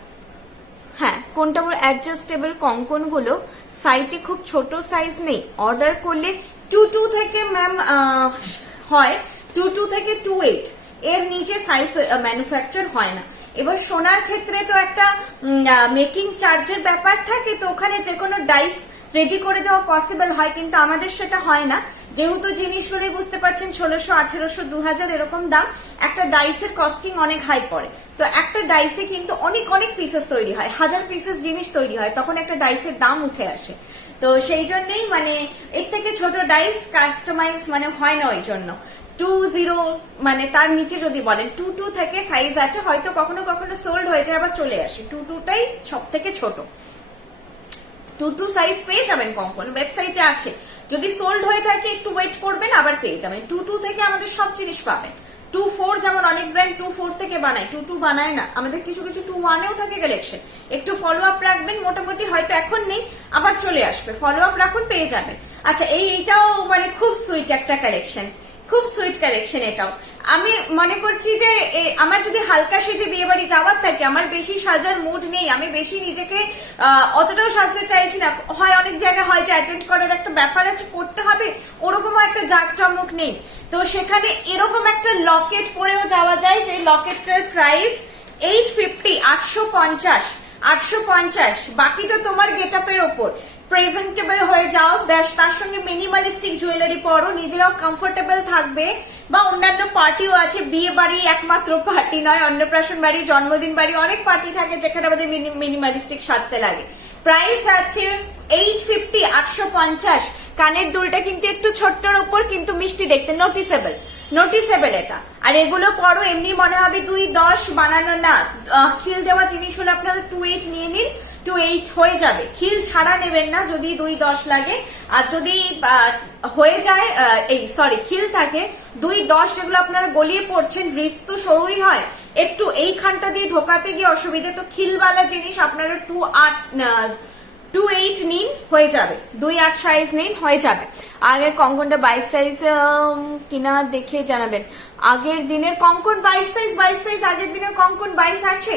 হ্যাঁ কোনটা বড় অ্যাডজাস্টেবল কঙ্কন গুলো সাইটে খুব ছোট সাইজ নেই, অর্ডার করলে 2 থেকে ম্যাম হয় 2 থেকে 2.8, এর নিচে সাইজ ম্যানুফ্যাকচার হয় না। এবার সোনার ক্ষেত্রে তো একটা মেকিং চার্জের ব্যাপার থাকে, তো ওখানে যে কোনো ডাইস রেডি করে দেওয়া পসিবল হয়, কিন্তু আমাদের সেটা হয় না, যেহেতু জিনিসগুলি বুঝতে পারছেন 1600, 1800, 2000 এরকম দাম, একটা ডাইসের কস্টিং অনেক হাই পড়ে। তো একটা ডাইসে কিন্তু অনেক অনেক পিসেস তৈরি হয়, 1000 পিসেস জিনিস তৈরি হয়, তখন একটা ডাইসের দাম উঠে আসে। তো সেই জন্যই মানে এর থেকে ছোট ডাইস কাস্টমাইজ মানে হয় না, ওই জন্য 20 মানে তার নিচে যদি বলেন 22 থেকে সাইজ আছে, হয়তো কখনো কখনো সোল্ড হয়ে যায় আবার চলে আসে, 22টাই সব থেকে ছোট। 22 সাইজ পেয়ে যাবেন কঙ্কন, ওয়েবসাইটে আছে, যদি সোল্ড হয়ে থাকে একটু ওয়েট করবেন, আবার পেয়ে যাবেন। 22 থেকে আমাদের সব জিনিস পাবেন। 24 যেমন অনেক ব্র্যান্ড 24 থেকে বানায়, 22 বানায় না, আমাদের কিছু কিছু 21-এও থাকে কালেকশন। একটু ফলো আপ রাখবেন, মোটামুটি হয়তো এখন নেই, আবার চলে আসবে, ফলো আপ রাখুন, পেয়ে যাবেন। আচ্ছা এইটাও মানে খুব সুইট একটা কালেকশন, খুব সুইট কালেকশন এটাও। আমি মনে করছি যে আমার যদি হালকা সেজে বিয়ে বাড়ি যাওয়ার থাকে, আমার বেশি সাজার মুড নেই, আমি বেশি নিজেকে অতটাও সাজতে চাইছি না, হয় অনেক জায়গায় হয় যে অ্যাটেন্ড করার একটা ব্যাপার আছে, করতে হবে, ওরকমও একটা জাঁকজমক নেই, তো সেখানে এরকম একটা লকেট পরেও যাওয়া যায়, যে লকেটটার প্রাইস 850, 850, বাকিটা তোমার গেট আপের ওপর। প্রেজেন্টেবল হয়ে যাও, ব্যাস, তার সঙ্গে মিনিমালিস্টিক জুয়েলারি পরো, নিজেরাও কমফোর্টেবল থাকবে, বা অন্যান্য পার্টিও আছে, বিয়ে বাড়ি একমাত্র পার্টি নয়, অন্নপ্রাশন বাড়ি, জন্মদিন বাড়ি, অনেক পার্টি থাকে যেখানে আমাদের মিনিমালিস্টিক সাজতে লাগে। প্রাইস আছে 850, 850। কানের দুলটা কিন্তু একটু ছোট্টর উপর, কিন্তু মিষ্টি দেখতে, নোটিসেবল এটা। আর এগুলো পরো এমনি মনে হবে 2.10 বানানো না, খিল দেওয়া জিনিস হলে আপনারা 2.8 নিয়ে নিন, 2.8 হয়ে যাবে। খিল ছাড়া নেবেন না যদি 2.10 লাগে। আর যদি হয়ে যায় খিল থাকে 2.10, যেগুলো আপনারা গলিয়ে পড়ছেন, রিস্ক তো সরুই হয়, একটু এইখানটা দিয়ে ঢোকাতে গিয়ে অসুবিধে, তো খিলওয়ালা জিনিস আপনারা 2.8 নিন, হয়ে যাবে। 2.8 সাইজ নিন, হয়ে যাবে। আগের কঙ্কনটা 22 সাইজ কিনা দেখে জানাবেন। আগের দিনের কঙ্কন 22 সাইজ, আগের দিনের কঙ্কন 22 আছে।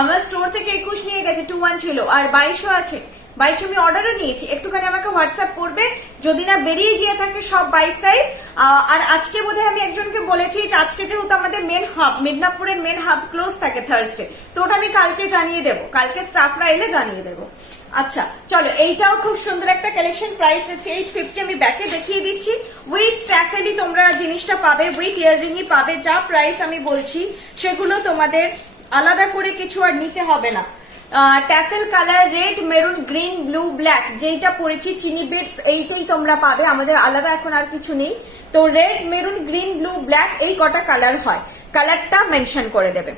আমার স্টোর থেকে 21 নিয়ে গেছে, 21 ছিল, আর 22ও আছে। 22 আমি অর্ডারও নিয়েছি, একটুখানি আমাকে হোয়াটসঅ্যাপ করবে যদি না বেরিয়ে গিয়ে থাকে সব 22 সাইজ। আর আজকে বোধহয় আমি একজনকে বলেছি যে আজকে যেহেতু আমাদের মেন হাব, মিদনাপুরের মেন হাব ক্লোজ থাকে থার্সডে, তো ওটা আমি কালকে জানিয়ে দেবো, কালকে স্টাফরা এলে জানিয়ে দেবো। আচ্ছা চলো, এইটাও খুব সুন্দর একটা কালেকশন, প্রাইস হচ্ছে 850। আমি ব্যাকে দেখিয়ে দিচ্ছি, উইথ ট্যাসেলই তোমরা জিনিসটা পাবে, উইথ ইয়াররিংই পাবে। যা প্রাইস আমি বলছি সেগুলো তোমাদের আলাদা করে কিছু আর নিতে হবে না। Tassel colour red, maroon, green, blue, black, যেইটা পরেছি চিনি বিটস, এইটাই তোমরা পাবে, আমাদের আলাদা এখন আর কিছু নেই। তো red, maroon, green, blue, black, এই কটা কালার হয়, কালারটা মেনশন করে দেবে।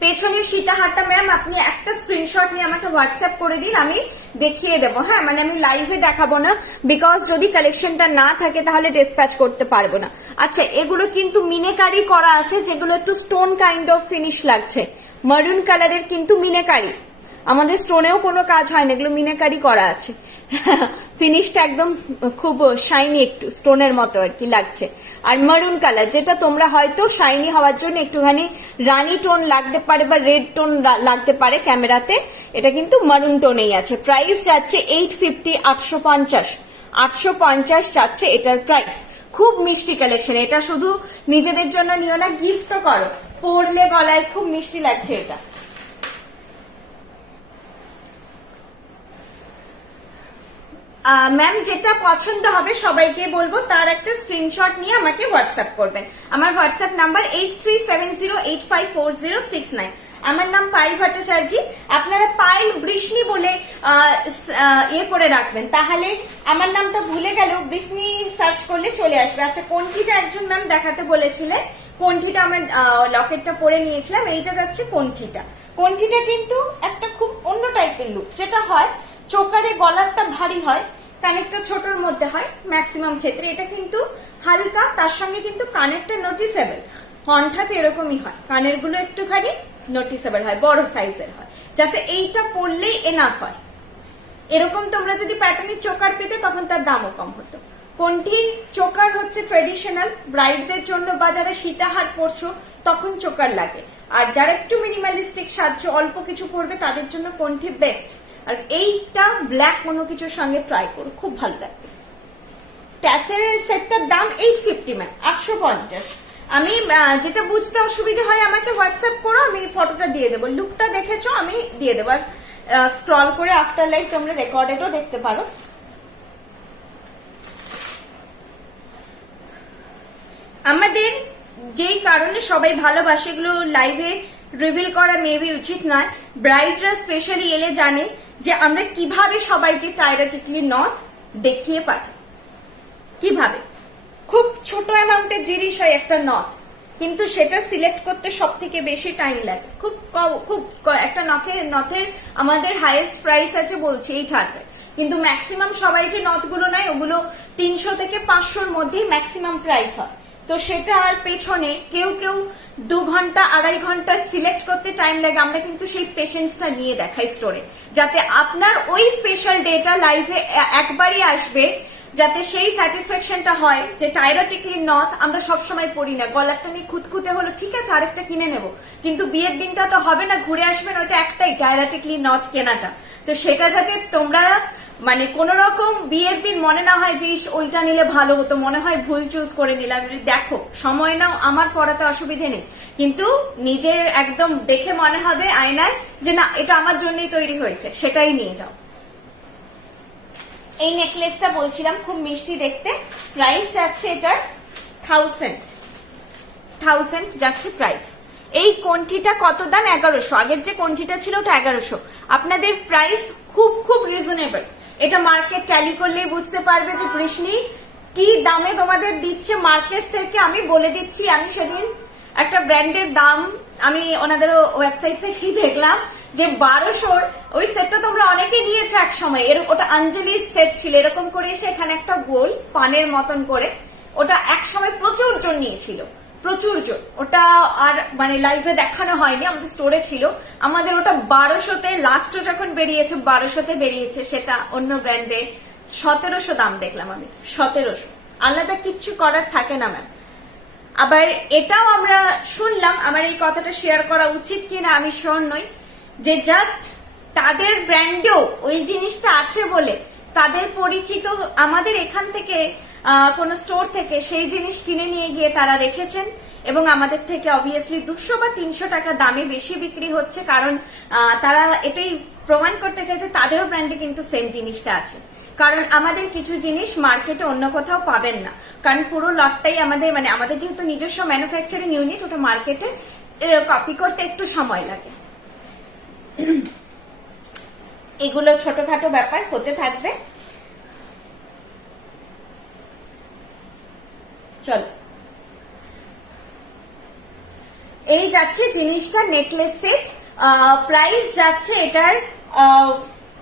পেছনের সীতাহারটা ম্যাম আপনি একটা স্ক্রিনশট নিয়ে আমাকে হোয়াটসঅ্যাপ করে দিন, আমি দেখিয়ে দেবো। হ্যাঁ, মানে আমি লাইভে দেখাবো না, বিকজ যদি কালেকশনটা না থাকে তাহলে ডিসপ্যাচ করতে পারবো না। আচ্ছা, এগুলো কিন্তু মিনেকারি করা আছে, যেগুলো একটু স্টোন কাইন্ড অফ ফিনিশ লাগছে, মারুন কালারের, কিন্তু মিনেকারি, আমাদের স্টোনেও কোনো কাজ হয় না, এগুলো মিনেকারি করা আছে। ফিনিশটা একদম খুব শাইনি, একটু স্টোনের মতো আর কি লাগছে। আর মারুন কালার, যেটা তোমরা হয়তো শাইনি হওয়ার জন্য একটুখানি রানি টোন লাগতে পারে বা রেড টোন লাগতে পারে ক্যামেরাতে, এটা কিন্তু মারুন টোনেই আছে। প্রাইস যাচ্ছে 850, 850 যাচ্ছে এটার প্রাইস। খুব মিষ্টি কালেকশন এটা, শুধু নিজেদের জন্য নিও না, গিফটও করো, পরলে গলায় খুব মিষ্টি লাগছে এটা। ম্যাম যেটা পছন্দ হবে সবাইকে বলবো তার একটা স্ক্রিনশট নিয়ে আমাকে হোয়াটসঅ্যাপ করবেন। আমার হোয়াটসঅ্যাপ নাম্বার 8370854069। আমার নাম পায়েল ভট্টাচার্য। আপনারা পায়েল বৃষ্ণি বলে করে রাখবেন, তাহলে আমার নামটা ভুলে গেল, বৃষ্ণি সার্চ করলে চলে আসবে। আচ্ছা, কণ্ঠিটা একজন ম্যাম দেখাতে বলেছিলেন, কণ্ঠিটা আমার লকেটটা পরে নিয়েছিলাম, এইটা যাচ্ছে কণ্ঠিটা। কণ্ঠিটা কিন্তু একটা খুব অন্য টাইপের লুক, যেটা হয় চোকারে গলারটা ভারী হয়, কানেরটা ছোটর মধ্যে হয় ম্যাক্সিমাম ক্ষেত্রে, এটা কিন্তু হালকা, তার সঙ্গে কিন্তু কানেরটা নোটিসেবল, কণ্ঠাতে এরকমই হয়, কানের গুলো একটুখানি নোটিসেবল হয়, বড় সাইজের হয়, যাতে এইটা পরলেই এনাফ হয়। এরকম তোমরা যদি প্যাটার্নের চোকার পেতে তখন তার দামও কম হতো। কোনটি চোকার হচ্ছে ট্রেডিশনাল, ব্রাইডদের জন্য বা যারা সীতাহার পরছো তখন চোকার লাগে, আর যারা একটু মিনিমালিস্টিক সাজছো, অল্প কিছু পরবে, তাদের জন্য কোনটি বেস্ট। আর এইটা ব্ল্যাক কোনো কিছুর সঙ্গে ট্রাই করো, খুব ভালো লাগবে। ট্যাসেলের সেটটার দাম 850 ম্যাম, 850। আমি যেটা বুঝতে অসুবিধা হয় আমাকে হোয়াটসঅ্যাপ করো, আমি ফটোটা দিয়ে দেবো, লুকটা দেখেছো আমি দিয়ে দেবো, স্ক্রল করে আফটার লাইক তোমরা রেকর্ডেডও দেখতে পারো। আমাদের যেই কারণে সবাই ভালোবাসে, এগুলো লাইভে রিভিল করা মেবি উচিত নয়, ব্রাইডরা স্পেশালি এলে জানে যে আমরা কিভাবে সবাইকে টাইরাটিকলি নথ দেখিয়ে পাঠাই, কিভাবে খুব ছোট অ্যামাউন্টের জিনিস হয় একটা নথ, কিন্তু সেটা সিলেক্ট করতে সব থেকে বেশি টাইম লাগে, খুব একটা নথের আমাদের হাইয়েস্ট প্রাইস আছে বলছি 800, কিন্তু ম্যাক্সিমাম সবাই যে নথগুলো নেয় ওগুলো 300 থেকে 500-র মধ্যেই ম্যাক্সিমাম প্রাইস হয়। তো সেটা আর পেছনে কেউ 2 ঘন্টা 2.5 ঘন্টা সিলেক্ট করতে টাইম লাগে, আমরা কিন্তু সেই পেশেন্সটা নিয়ে দেখাই স্টোরে, যাতে আপনার ওই স্পেশাল ডেটা লাইভে একবারই আসবে, যাতে সেই স্যাটিসফ্যাকশনটা হয় যে টাইরাটিকলি নথ আমরা সবসময় পরি না, গলারটা নিয়ে খুঁতখুঁতে হলো ঠিক আছে আরেকটা কিনে নেব, কিন্তু বিয়ের দিনটা তো হবে না, ঘুরে আসবেন ওটা একটাই টাইরাটিকলি নথ কেনাটা। তো সেটা যাতে তোমরা মানে কোন রকম বিয়ের দিন মনে না হয় যে ওইটা নিলে ভালো হতো, মনে হয় ভুল চুজ করে নিলাম। দেখো সময় নাও, আমার পড়াতে অসুবিধে নেই, কিন্তু নিজের একদম দেখে মনে হবে আয়নায় যে না এটা আমার জন্যই তৈরি হয়েছে, সেটাই নিয়ে যাও। এই নেকলেসটা বলছিলাম খুব মিষ্টি দেখতে, প্রাইস যাচ্ছে এটার 1000 যাচ্ছে প্রাইস। এই কণ্ঠিটা কত দাম? 1100। আগের যে কণ্ঠিটা ছিল ওটা 1100, আপনাদের প্রাইস খুব খুব রিজনেবল। এটা মার্কেট ট্যালি করলেই বুঝতে পারবে যে বৃষ্ণি কি দামে তোমাদের দিচ্ছে মার্কেট থেকে। আমি বলে দিচ্ছি, আমি সেদিন একটা ব্র্যান্ডের দাম আমি ওনাদের ওয়েবসাইট থেকে দেখলাম যে 1200 ওই সেটটা তোমরা অনেকেই নিয়েছো এক সময়। ওটা অঞ্জলি সেট ছিল, এরকম করে এসে এখানে একটা গোল পানের মতন করে, ওটা এক সময় প্রচুর জন নিয়েছিল, প্রচুর জন। ওটা আর মানে লাইভে দেখানো হয়নি, আমাদের স্টোরে ছিল। আমাদের ওটা 1200-তে লাস্ট যখন বেরিয়েছে 1200-তে বেরিয়েছে, সেটা অন্য ব্র্যান্ডে 1700 দাম দেখলাম আমি, 1700। আলাদা কিচ্ছু করার থাকে না ম্যাম। আবার এটাও আমরা শুনলাম, আমার এই কথাটা শেয়ার করা উচিত কিনা আমি শিওর নই, যে জাস্ট তাদের ব্র্যান্ডেও ওই জিনিসটা আছে বলে তাদের পরিচিত আমাদের এখান থেকে কোন স্টোর থেকে সেই জিনিস কিনে নিয়ে গিয়ে তারা রেখেছেন এবং আমাদের থেকে অবভিয়াসলি 200 বা 300 টাকা দামে বেশি বিক্রি হচ্ছে। কারণ তারা এটাই প্রমাণ করতে চাইছে তাদেরও ব্র্যান্ডে কিন্তু সেম জিনিসটা আছে। কারণ আমাদের কিছু জিনিস মার্কেটে অন্য কোথাও পাবেন না, কারণ পুরো লটটাই আমাদের মানে আমাদের যেহেতু নিজস্ব ম্যানুফ্যাকচারিং ইউনিট, ওটা মার্কেটে কপি করতে একটু সময় লাগে। এগুলো ছোটখাটো ব্যাপার হতে থাকবে। চলো, এই যাচ্ছে জিনিসটা নেকলেস সেট। প্রাইস যাচ্ছে এটার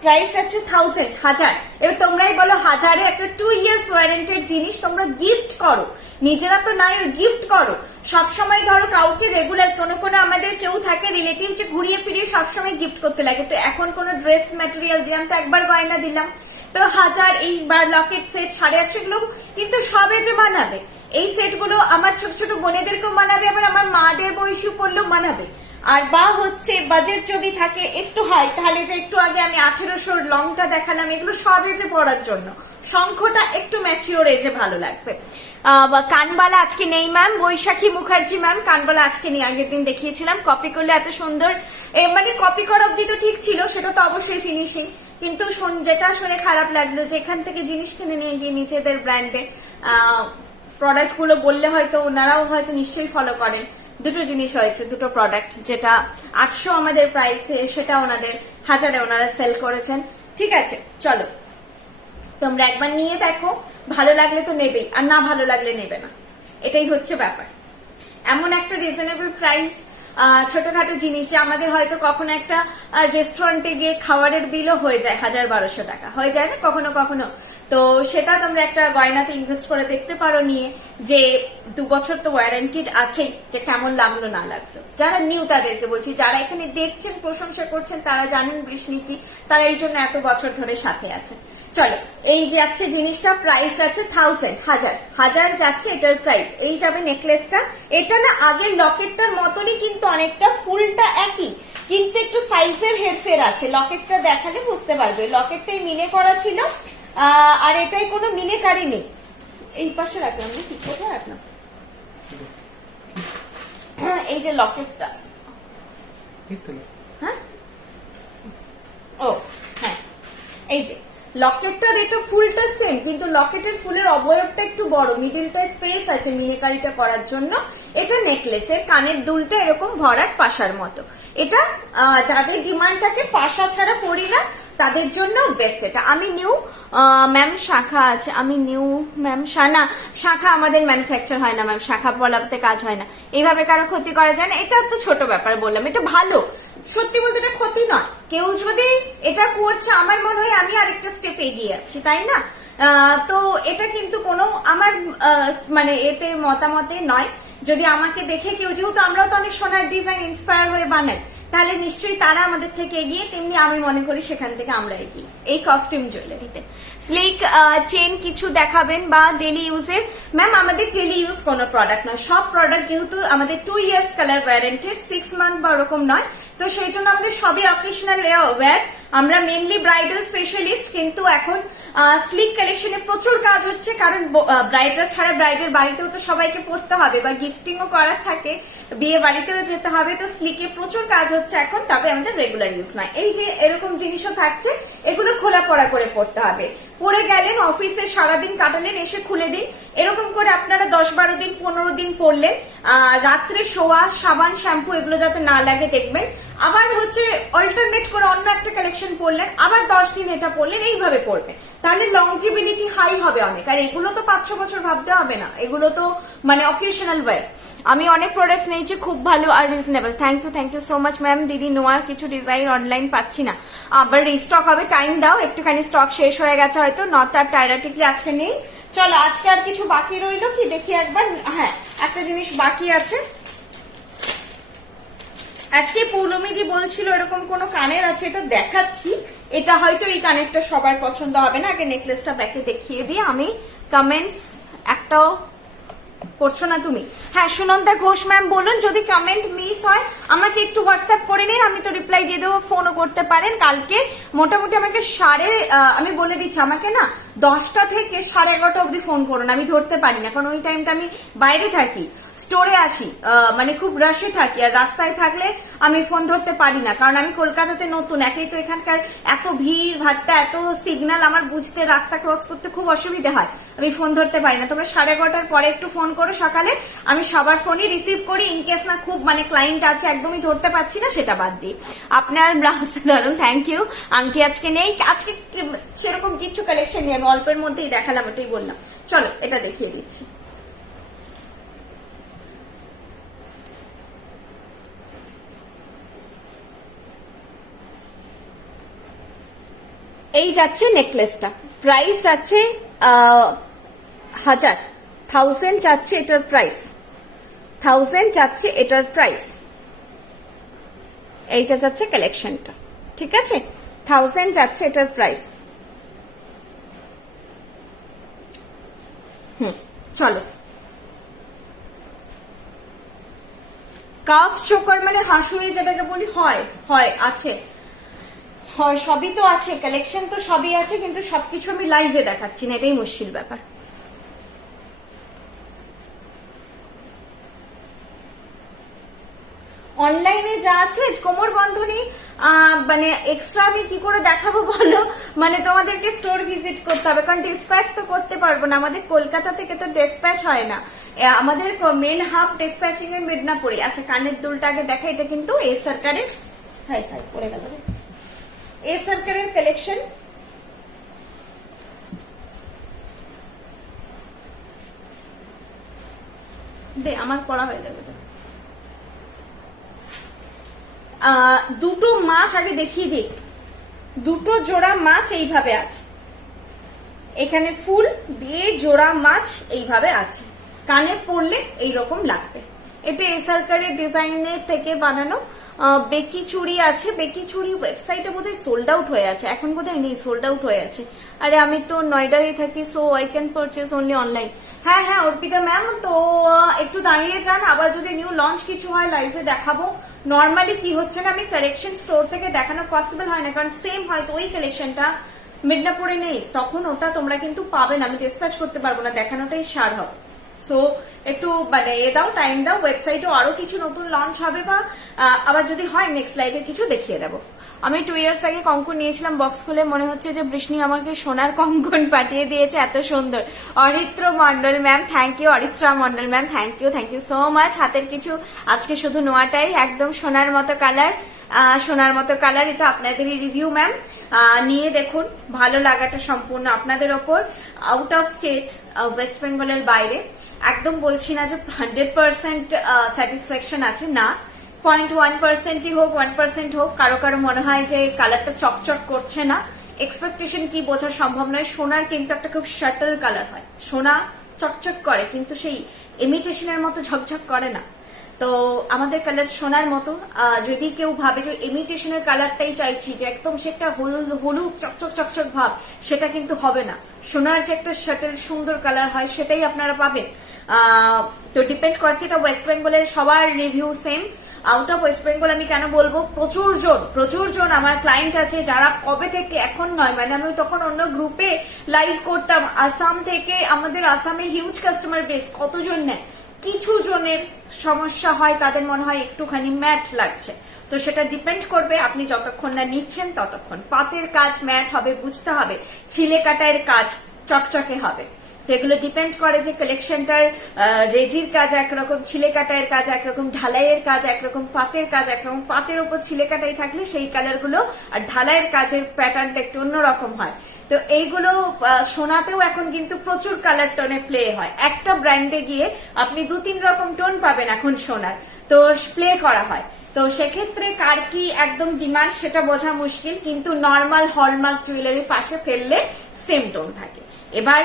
প্রাইস যাচ্ছে 1000। এবার তোমরাই বলো, 1000-এ একটা 2 ইয়ার্স ওয়ারেন্টির জিনিস তোমরা গিফট করো, নিজেরা তো নাই, গিফট করো। সবসময় ধরো কাউকে রেগুলার কোনো আমাদের কেউ থাকে রিলেটিভ যে ঘুরিয়ে ফিরিয়ে সবসময় গিফট করতে লাগে, তো এখন কোনো ড্রেস ম্যাটেরিয়াল দিলাম তো একবার গয়না দিলাম, তো 1000 এই লকেট সেট 850 এগুলো কিন্তু সবে যে মানাবে। এই সেটগুলো আমার ছোট ছোট বোনেদেরকেও মানাবে, আবার আমার মাদের বয়সী পড়লেও মানাবে। আর বা হচ্ছে বাজেট যদি থাকে একটু হাই, তাহলে যে একটু আগে আমি 1800 লংটা দেখালাম, এগুলো সব এজে পড়ার জন্য, শঙ্খটা একটু ম্যাচিওর এজে ভালো লাগবে। কানবালা আজকে নেই ম্যাম, বৈশাখী মুখার্জি ম্যাম কানবালা আজকে নেই, আগের দিন দেখিয়েছিলাম। কপি করলে এত সুন্দর, মানে কপি করা অব্দি তো ঠিক ছিল, সেটা তো অবশ্যই ফিনিশিং, কিন্তু যেটা শুনে খারাপ লাগলো যে এখান থেকে জিনিস কিনে নিয়ে গিয়ে নিজেদের ব্র্যান্ডে প্রোডাক্ট গুলো বললে হয়তো ওনারাও হয়তো নিশ্চয়ই ফলো করেন। দুটো জিনিস হয়েছে, দুটো প্রোডাক্ট, যেটা 800 আমাদের প্রাইসে, সেটা ওনাদের 1000-এ ওনারা সেল করেছেন। ঠিক আছে, চলো তোমরা একবার নিয়ে দেখো, ভালো লাগলে তো নেবেই, আর না ভালো লাগলে নেবে না, এটাই হচ্ছে ব্যাপার। এমন একটা রিজনেবল প্রাইস ছোটখাটো জিনিস, যে আমাদের হয়তো কখনো একটা রেস্টুরেন্টে গিয়ে খাবারের বিলও হয়ে যায় 1000-1200 টাকা, হয়ে যায় না কখনো কখনো। তো সেটা তোমরা একটা গয়নাতে ইনভেস্ট করে দেখতে পারো নিয়ে, যে 2 বছর তো ওয়ারেন্টিড আছেই, যে কেমন লাগলো না লাগলো। যারা নিউ তাদেরকে বলছি, যারা এখানে দেখছেন প্রশংসা করছেন তারা জানেন বৃষ্ণি কি, তারা এই জন্য এত বছর ধরে সাথে আছেন। চলো, এই যাচ্ছে জিনিসটা, প্রাইস যাচ্ছে 1000 যাচ্ছে এটার প্রাইস। এই যাবে নেকলেসটা, এটা না আগের লকেটটার মতনই কিন্তু অনেকটা, ফুলটা একই কিন্তু একটু সাইজের হেরফের আছে। লকেটটা দেখালে বুঝতে পারবে, লকেটটাই মিনে করা ছিল, আর এটাই কোনো মিনেকারি নেই। এই পাশে রাখলাম নাকি, কোথায় রাখলাম, এই যে লকেটটা, হ্যাঁ ও হ্যাঁ, এই যে লকেটটার এটা ফুলটা সেম, কিন্তু লকেটের ফুলের অবয়বটা একটু বড়, মিডিলটা স্পেস আছে মিনেকারিটা করার জন্য। এটা নেকলেসের কানের দুলটা এরকম ভরাট পাশার মতো। এটা যাদের ডিমান্ড থাকে পাশা ছাড়া পরি না, তাদের জন্য বেস্ট এটা। আমি নিউ ম্যাম শাখা আছে, আমি নিউ ম্যাম না, শাখা আমাদের ম্যানুফ্যাকচার হয় না ম্যাম, শাখা বলাতে কাজ হয় না, এইভাবে কারো ক্ষতি করা যায় না। এটা তো ছোট ব্যাপার বললাম, এটা ভালো, সত্যি বলতে এটা ক্ষতি নয়। কেউ যদি এটা করছে, আমার মনে হয় আমি আরেকটা স্টেপ এগিয়ে আছি, তাই না? তো এটা কিন্তু কোনো আমার মানে এতে মতামতে নয়। যদি আমাকে দেখে কেউ, যেহেতু আমরাও তো অনেক সোনার ডিজাইন ইন্সপায়ার হয়ে বানাই, তাহলে নিশ্চয়ই তারা আমাদের থেকে এগিয়ে, তেমনি আমি মনে করি সেখান থেকে আমরা এগিয়ে। এই কস্টিউম জুয়েলারিতে স্লিক চেন কিছু দেখাবেন বা ডেলি ইউজের? ম্যাম আমাদের ডেলি ইউজ কোনো প্রোডাক্ট নয়, সব প্রোডাক্ট যেহেতু আমাদের 2 ইয়ার্স কালার ওয়ারেন্টির, 6 মান্থ বা ওরকম নয়, তো সেই জন্য আমাদের সবই অকেশনাল ওয়্যার। আমরা মেনলি ব্রাইডাল স্পেশালিস্ট, কিন্তু এখন স্লিক কালেকশনে প্রচুর কাজ হচ্ছে, কারণ ব্রাইডরা ছাড়া ব্রাইডের বাড়িতেও তো সবাইকে পড়তে হবে বা গিফটিংও করার থাকে, বিয়ে বাড়িতেও যেতে হবে, তো স্লিকে প্রচুর কাজ হচ্ছে এখন। তবে আমাদের রেগুলার ইউজ নয়। এই যে এরকম জিনিসও থাকছে, এগুলো খোলা পড়া করে পড়তে হবে। পরে গেলেন অফিসে সারাদিন কাটালেন, এসে খুলে দিন, এরকম করে আপনারা 10-12 দিন 15 দিন পরলেন, রাত্রে শোয়া সাবান শ্যাম্পু এগুলো যাতে না লাগে দেখবেন। আবার হচ্ছে অল্টারনেট করে অন্য একটা কালেকশন পরলেন, আবার 10 দিন এটা পরলেন, এইভাবে পরবেন, তাহলে লংজিবিলিটি হাই হবে অনেক। আর এগুলো তো 5-6 বছর ভাবতে হবে না, এগুলো তো মানে অকেশনাল ওয়্যার। আমি অনেক প্রোডাক্টস নিয়েছি, খুব ভালো আর reasonable. Thank you so much ma'am. দিদি নোয়ার কিছু ডিজাইন অনলাইন পাচ্ছি না, আবার রিস্টক হবে, টাইম দাও, একটুখানি স্টক শেষ হয়ে গেছে হয়তো, নট আর টায়ারাটিকলি আজকে নেই। চলো আজকে আর কিছু বাকি রইলো কি দেখি একবার। হ্যাঁ, একটা জিনিস বাকি আছে। আজকে পৌলমিদি বলছিল এরকম কোন কানের আছে, এটা দেখাচ্ছি। এটা হয়তো এই কানেরটা সবার পছন্দ হবে না, আগে নেকলেসটা ব্যাকে দেখিয়ে দিয়ে আমি কমেন্টস একটাও করছো না তুমি। হ্যাঁ, সুনন্দা ঘোষ ম্যাম বলুন, যদি কমেন্ট মিস হয় আমাকে একটু হোয়াটসঅ্যাপ করে নিন, আমি তো রিপ্লাই দিয়ে দেবো, ফোনও করতে পারেন। কালকে মোটামুটি আমাকে আমি বলে দিচ্ছি, আমাকে না 10টা থেকে 11:30 অব্দি ফোন করুন, আমি ধরতে পারি না, কারণ ওই টাইমটা আমি বাইরে থাকি, স্টোরে আসি, মানে খুব রাশে থাকি, আর রাস্তায় থাকলে আমি ফোন ধরতে পারি না, কারণ আমি কলকাতাতে নতুন, একেই তো এখানকার এত ভিড় ভাট্টা, এত সিগন্যাল, আমার বুঝতে রাস্তা ক্রস করতে খুব অসুবিধা হয়, আমি ফোন ধরতে পারি না। তবে 11:30-র পরে একটু ফোন করো সকালে, আমি সবার ফোনই রিসিভ করি, ইনকেস না খুব মানে ক্লায়েন্ট আছে একদমই ধরতে পারছি না, সেটা বাদ দিই। আপনার ব্লাউজটা ধরুন, থ্যাংক ইউ। আংটি আজকে নেই, আজকে সেরকম কিছু কালেকশন নেই, আমি অল্পের মধ্যেই দেখালাম, ওটাই বললাম। চলো এটা দেখিয়ে দিচ্ছি। এই যাচ্ছে নেকলেসটা, প্রাইস যাচ্ছে 1000 যাচ্ছে এটার প্রাইস, 1000 যাচ্ছে এটার প্রাইস, এইটা যাচ্ছে কালেকশনটা, ঠিক আছে, 1000 যাচ্ছে এটার প্রাইস। চলো, কাফ চোকার মানে হাসুই যেটাকে বলি, হয় আছে, হয় সবই তো আছে, কালেকশন তো সবই আছে, কিন্তু সবকিছু আমি লাইভে দেখাচ্ছি না, এটাই মুশকিল ব্যাপার। অনলাইনে যা আছে কোমর বন্ধনী, মানে এক্সট্রা আমি কি করে দেখাবো বলো, মানে তোমাদেরকে স্টোর ভিজিট করতে হবে, কারণ ডিসপ্যাচ তো করতে পারবো না, আমাদের কলকাতা থেকে তো ডিসপ্যাচ হয় না, আমাদের মেন হাব ডিসপ্যাচিং এর মিদনাপুরে। আচ্ছা, কানের দুলটা আগে দেখা, এটা কিন্তু এ সরকারের, হাই পড়ে গেল, এ সরকারের কালেকশন। দে আমার পড়া হয়ে যাবে। দুটো মাছ আগে দেখিয়ে দিই, দুটো জোড়া মাছ এইভাবে আছে, এখানে ফুল দিয়ে জোড়া মাছ এইভাবে আছে, কানে পরলে এইরকম লাগবে। এটা এ সরকারের ডিজাইনের থেকে বানানো। বেকি চুড়ি আছে, বেকি চুড়ি ওয়েবসাইটে বোধহয় সোল্ড আউট হয়ে আছে, এখন বোধহয় নেই, সোল্ড আউট হয়ে আছে। আরে আমি তো নয়ডায় থাকি, so I can purchase only online. হ্যাঁ অর্পিতা ম্যাম, তো একটু দাঁড়িয়ে যান, আবার যদি নিউ লঞ্চ কিছু হয় লাইভে দেখাবো। নর্মালি কি হচ্ছে না, আমি কালেকশন স্টোর থেকে দেখানো পসিবল হয় না, কারণ সেম হয়তো ওই কালেকশনটা মিদনাপুরে নেই, তখন ওটা তোমরা কিন্তু পাবে না, আমি ডিসপ্যাচ করতে পারবো না, দেখানোটাই সার হবে। সো একটু মানে দাও, টাইম দাও, ওয়েবসাইটে আরো কিছু নতুন লঞ্চ হবে, বা আবার যদি হয় নেক্সট লাইভে কিছু দেখিয়ে দেবো। আমি 2 ইয়ার্স আগে কঙ্কন নিয়েছিলাম, বক্স খুলে মনে হচ্ছে যে বৃষ্ণি আমাকে সোনার কঙ্কন পাঠিয়ে দিয়েছে, এত সুন্দর। Aritra Mondal ma'am, thank you. Aritra Mondal ma'am, thank you so much. হাতের কিছু আজকে শুধু নোয়াটাই, একদম সোনার মতো কালার, সোনার মতো কালার, এটা আপনাদেরই রিভিউ ম্যাম, নিয়ে দেখুন, ভালো লাগাটা সম্পূর্ণ আপনাদের ওপর। আউট অফ স্টেট, ওয়েস্ট বেঙ্গলের বাইরে, একদম বলছি না যে 100% স্যাটিসফ্যাকশন আছে, না, 0.1%ই হোক, 1% হোক, কারো কারো মনে হয় যে কালারটা চকচক করছে না, এক্সপেকটেশন কি বোঝা সম্ভব নয়। সোনার কিন্তু একটা খুব শাটল কালার হয়, সোনা চকচক করে কিন্তু সেই ইমিটেশনের মতো ঝকঝক করে না। তো আমাদের কালার সোনার মতো, যদি কেউ ভাবে যে ইমিটেশনের কালারটাই চাইছি, যে একদম সেটা হলুদ চকচক ভাব, সেটা কিন্তু হবে না। সোনার যে একটা শাটল সুন্দর কালার হয়, সেটাই আপনারা পাবেন। তো ডিপেন্ড করছে, এটা ওয়েস্ট বেঙ্গলের সবার review same. Out of West Bengal আমি কেন বলবো, প্রচুর জন আমার ক্লায়েন্ট আছে যারা কবে থেকে, এখন নয়, মানে আমি তখন অন্য গ্রুপে লাইভ করতাম, আসাম থেকে, আমাদের আসামে হিউজ কাস্টমার বেস, কতজন নেয়, কিছু জনের সমস্যা হয়, তাদের মনে হয় একটুখানি ম্যাট লাগছে, তো সেটা ডিপেন্ড করবে আপনি যতক্ষণ না নিচ্ছেন ততক্ষণ। পাতের কাজ ম্যাট হবে, বুঝতে হবে, ছিলে কাটায়ের কাজ চকচকে হবে। তো এগুলো ডিপেন্ড করে যে কালেকশনটার রেজির কাজ একরকম, ছিলে কাটাইয়ের কাজ একরকম, ঢালাইয়ের কাজ একরকম, পাতের কাজ একরকম। পাতের উপর ছিলে কাটাই থাকলে সেই কালার গুলো, আর ঢালাইয়ের কাজের প্যাটার্নটা একটু অন্যরকম হয়। তো এইগুলো সোনাতেও এখন কিন্তু প্রচুর কালার টোনে প্লে হয়। একটা ব্র্যান্ডে গিয়ে আপনি 2-3 রকম টোন পাবেন এখন সোনার, তো প্লে করা হয়। তো সেক্ষেত্রে কার কি একদম ডিমান্ড সেটা বোঝা মুশকিল, কিন্তু নর্মাল হলমার্ক জুয়েলারি পাশে ফেললে সেম টোন থাকে। এবার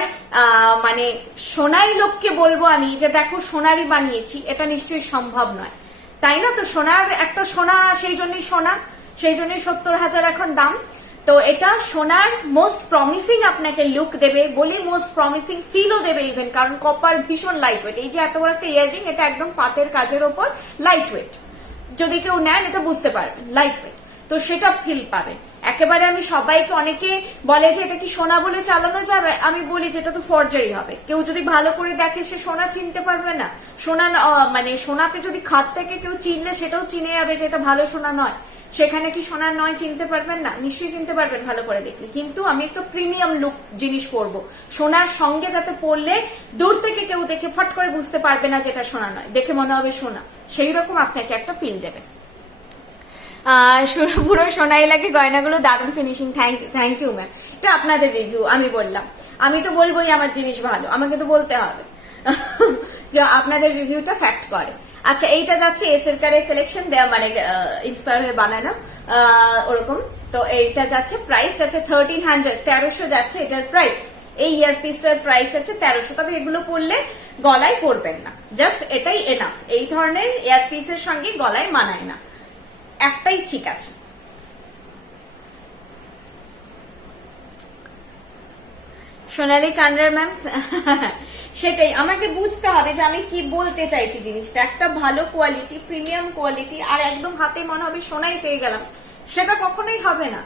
মানে সোনাই লোককে বলবো আমি যে দেখো সোনারই বানিয়েছি, এটা নিশ্চয়ই সম্ভব নয়, তাই না? তো সোনার একটা সোনা, সেই জন্যই সোনা, সেই জন্যই 70,000 এখন দাম। তো এটা সোনার মোস্ট প্রমিসিং আপনাকে লুক দেবে, বলি মোস্ট প্রমিসিং ফিলও দেবে ইভেন, কারণ কপার ভীষণ লাইট ওয়েট। এই যে এত বড় একটা ইয়াররিং, এটা একদম পাতের কাজের ওপর লাইট ওয়েট, যদি কেউ নেন এটা বুঝতে পারবেন লাইট ওয়েট, তো সেটা ফিল পাবেন একেবারে। আমি সবাইকে, অনেকে বলে যে এটা কি সোনা বলে চালানো যাবে, আমি বলি যেটা তো ফর্জারি হবে। কেউ যদি ভালো করে দেখে সে সোনা চিনতে পারবে না। সোনা মানে সোনাতে যদি খাত থেকে কেউ চিনলে সেটাও চিনে যাবে যে এটা ভালো সোনা নয়। সেখানে কি সোনা নয় চিনতে পারবেন না? নিশ্চয়ই চিনতে পারবেন ভালো করে দেখলে। কিন্তু আমি একটু প্রিমিয়াম লুক জিনিস করব, সোনার সঙ্গে যাতে পড়লে দূর থেকে কেউ দেখে ফট করে বুঝতে পারবে না যে এটা সোনা নয়, দেখে মনে হবে সোনা, সেই রকম আপনাকে একটা ফিল দেবে। পুরো সোনাই লাগে, গয়নাগুলো দারুণ ফিনিশিং। Thank you ma'am. এটা আপনাদের রিভিউ, আমি বললাম। আমি তো বলবোই আমার জিনিস ভালো, আমাকে তো বলতে হবে যে আপনাদের রিভিউটা ফ্যাক্ট করে। আচ্ছা, এইটা যাচ্ছে এসের কারের কালেকশন দেওয়া, মানে ইন্সপায়ার হয়ে বানানো ওরকম। তো এইটা যাচ্ছে প্রাইস আছে 1300, 1300 যাচ্ছে এটার প্রাইস। এই ইয়ার পিসটার প্রাইস আছে 1300। তবে এগুলো পরলে গলায় পরবেন না, জাস্ট এটাই এনাফ। এই ধরনের ইয়ার পিসের সঙ্গে গলায় মানায় না, একটাই ঠিক আছে। সোনালি কান্ডার ম্যাম, সেটাই আমাকে বুঝতে হবে যে আমি কি বলতে চাইছি জিনিসটা। একটা ভালো কোয়ালিটি, প্রিমিয়াম কোয়ালিটি, আর একদম হাতে মনে হবে সোনাই পেয়ে গেলাম, সেটা কখনোই হবে না,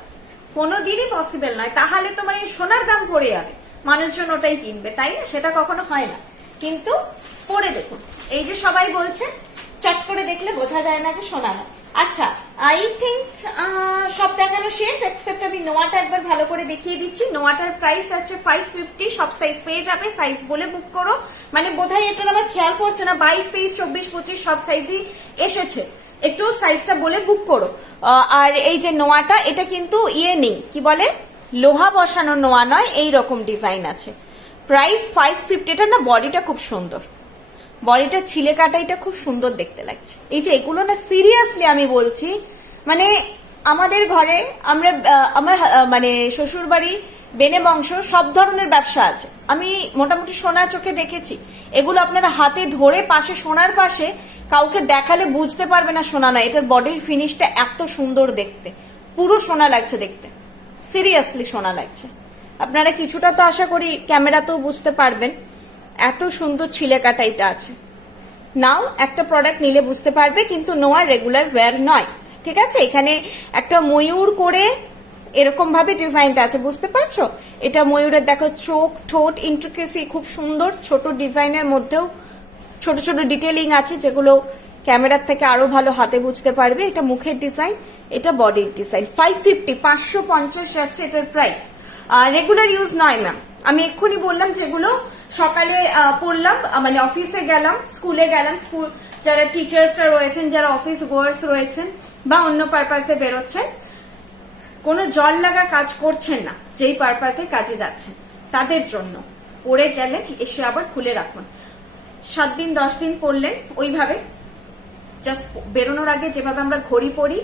কোনোদিনই পসিবল নয়। তাহলে তো মানে সোনার দাম পড়ে যাবে, মানুষজন ওটাই কিনবে, তাই না? সেটা কখনো হয় না। কিন্তু পরে দেখুন, এই যে সবাই বলছে, চট করে দেখলে বোঝা যায় না যে সোনা না। আচ্ছা, আই থিঙ্ক সব দেখানো শেষ, এক্সেপ্ট আমি নোয়াটা একবার ভালো করে দেখিয়ে দিচ্ছি। নোয়াটার প্রাইস আছে 550, সব সাইজ পেয়ে যাবে, সাইজ বলে বুক করো। মানে বোধহয় এটা আমার খেয়াল করছে না, 22, 23, 24, 25 সব সাইজই এসেছে, একটু সাইজটা বলে বুক করো। আর এই যে নোয়াটা, এটা কিন্তু ইয়ে নেই, কি বলে, লোহা বসানো নোয়া নয়, এই রকম ডিজাইন আছে। প্রাইস 550। এটা না বডিটা খুব সুন্দর, বডিটা ছিলে কাটাইটা খুব সুন্দর দেখতে লাগছে। এই যে এগুলো না, সিরিয়াসলি আমি বলছি, মানে আমাদের ঘরে আমরা, আমার মানে শ্বশুর বাড়ি, বেনে বংশ, সব ধরনের ব্যবসা আছে। আমি মোটামুটি সোনা চোখে দেখেছি। এগুলো আপনারা হাতে ধরে পাশে, সোনার পাশে কাউকে দেখালে বুঝতে পারবে না সোনা না। এটার বডির ফিনিশটা এত সুন্দর দেখতে, পুরো সোনা লাগছে দেখতে, সিরিয়াসলি সোনা লাগছে। আপনারা কিছুটা তো আশা করি ক্যামেরাতেও বুঝতে পারবেন, এত সুন্দর ছিলে কাটাইটা আছে। নাও একটা প্রোডাক্ট নিলে বুঝতে পারবে, কিন্তু নোয়ার রেগুলার ওয়্যার নয়, ঠিক আছে? এখানে একটা ময়ূর করে এরকম ভাবে ডিজাইনটা আছে, বুঝতে পারছো? এটা ময়ূরের দেখো চোখ, ঠোঁট, ইন্ট্রিকেসি খুব সুন্দর। ছোট ডিজাইনের মধ্যেও ছোট ছোট ডিটেলিং আছে, যেগুলো ক্যামেরার থেকে আরো ভালো হাতে বুঝতে পারবে। এটা মুখের ডিজাইন, এটা বডির ডিজাইন। 550, 550 যাচ্ছে এটার প্রাইস। রেগুলার ইউজ নয় ম্যাম, আমি এক্ষুনি বললাম যেগুলো সকালে পড়লাম, মানে অফিসে গেলাম, স্কুলে গেলাম, স্কুল যারা টিচার্সরা রয়েছেন, যারা অফিস গোয়ার্স রয়েছেন বা অন্য পারপাসে বেরোচ্ছেন, কোনো জল লাগা কাজ করছেন না, যেই পারপাসে কাজে যাচ্ছেন তাদের জন্য পরে গেলেন, এসে আবার খুলে রাখুন। 7 দিন 10 দিন পরলেন, ওইভাবে জাস্ট বেরোনোর আগে যেভাবে আমরা ঘড়ি পরি,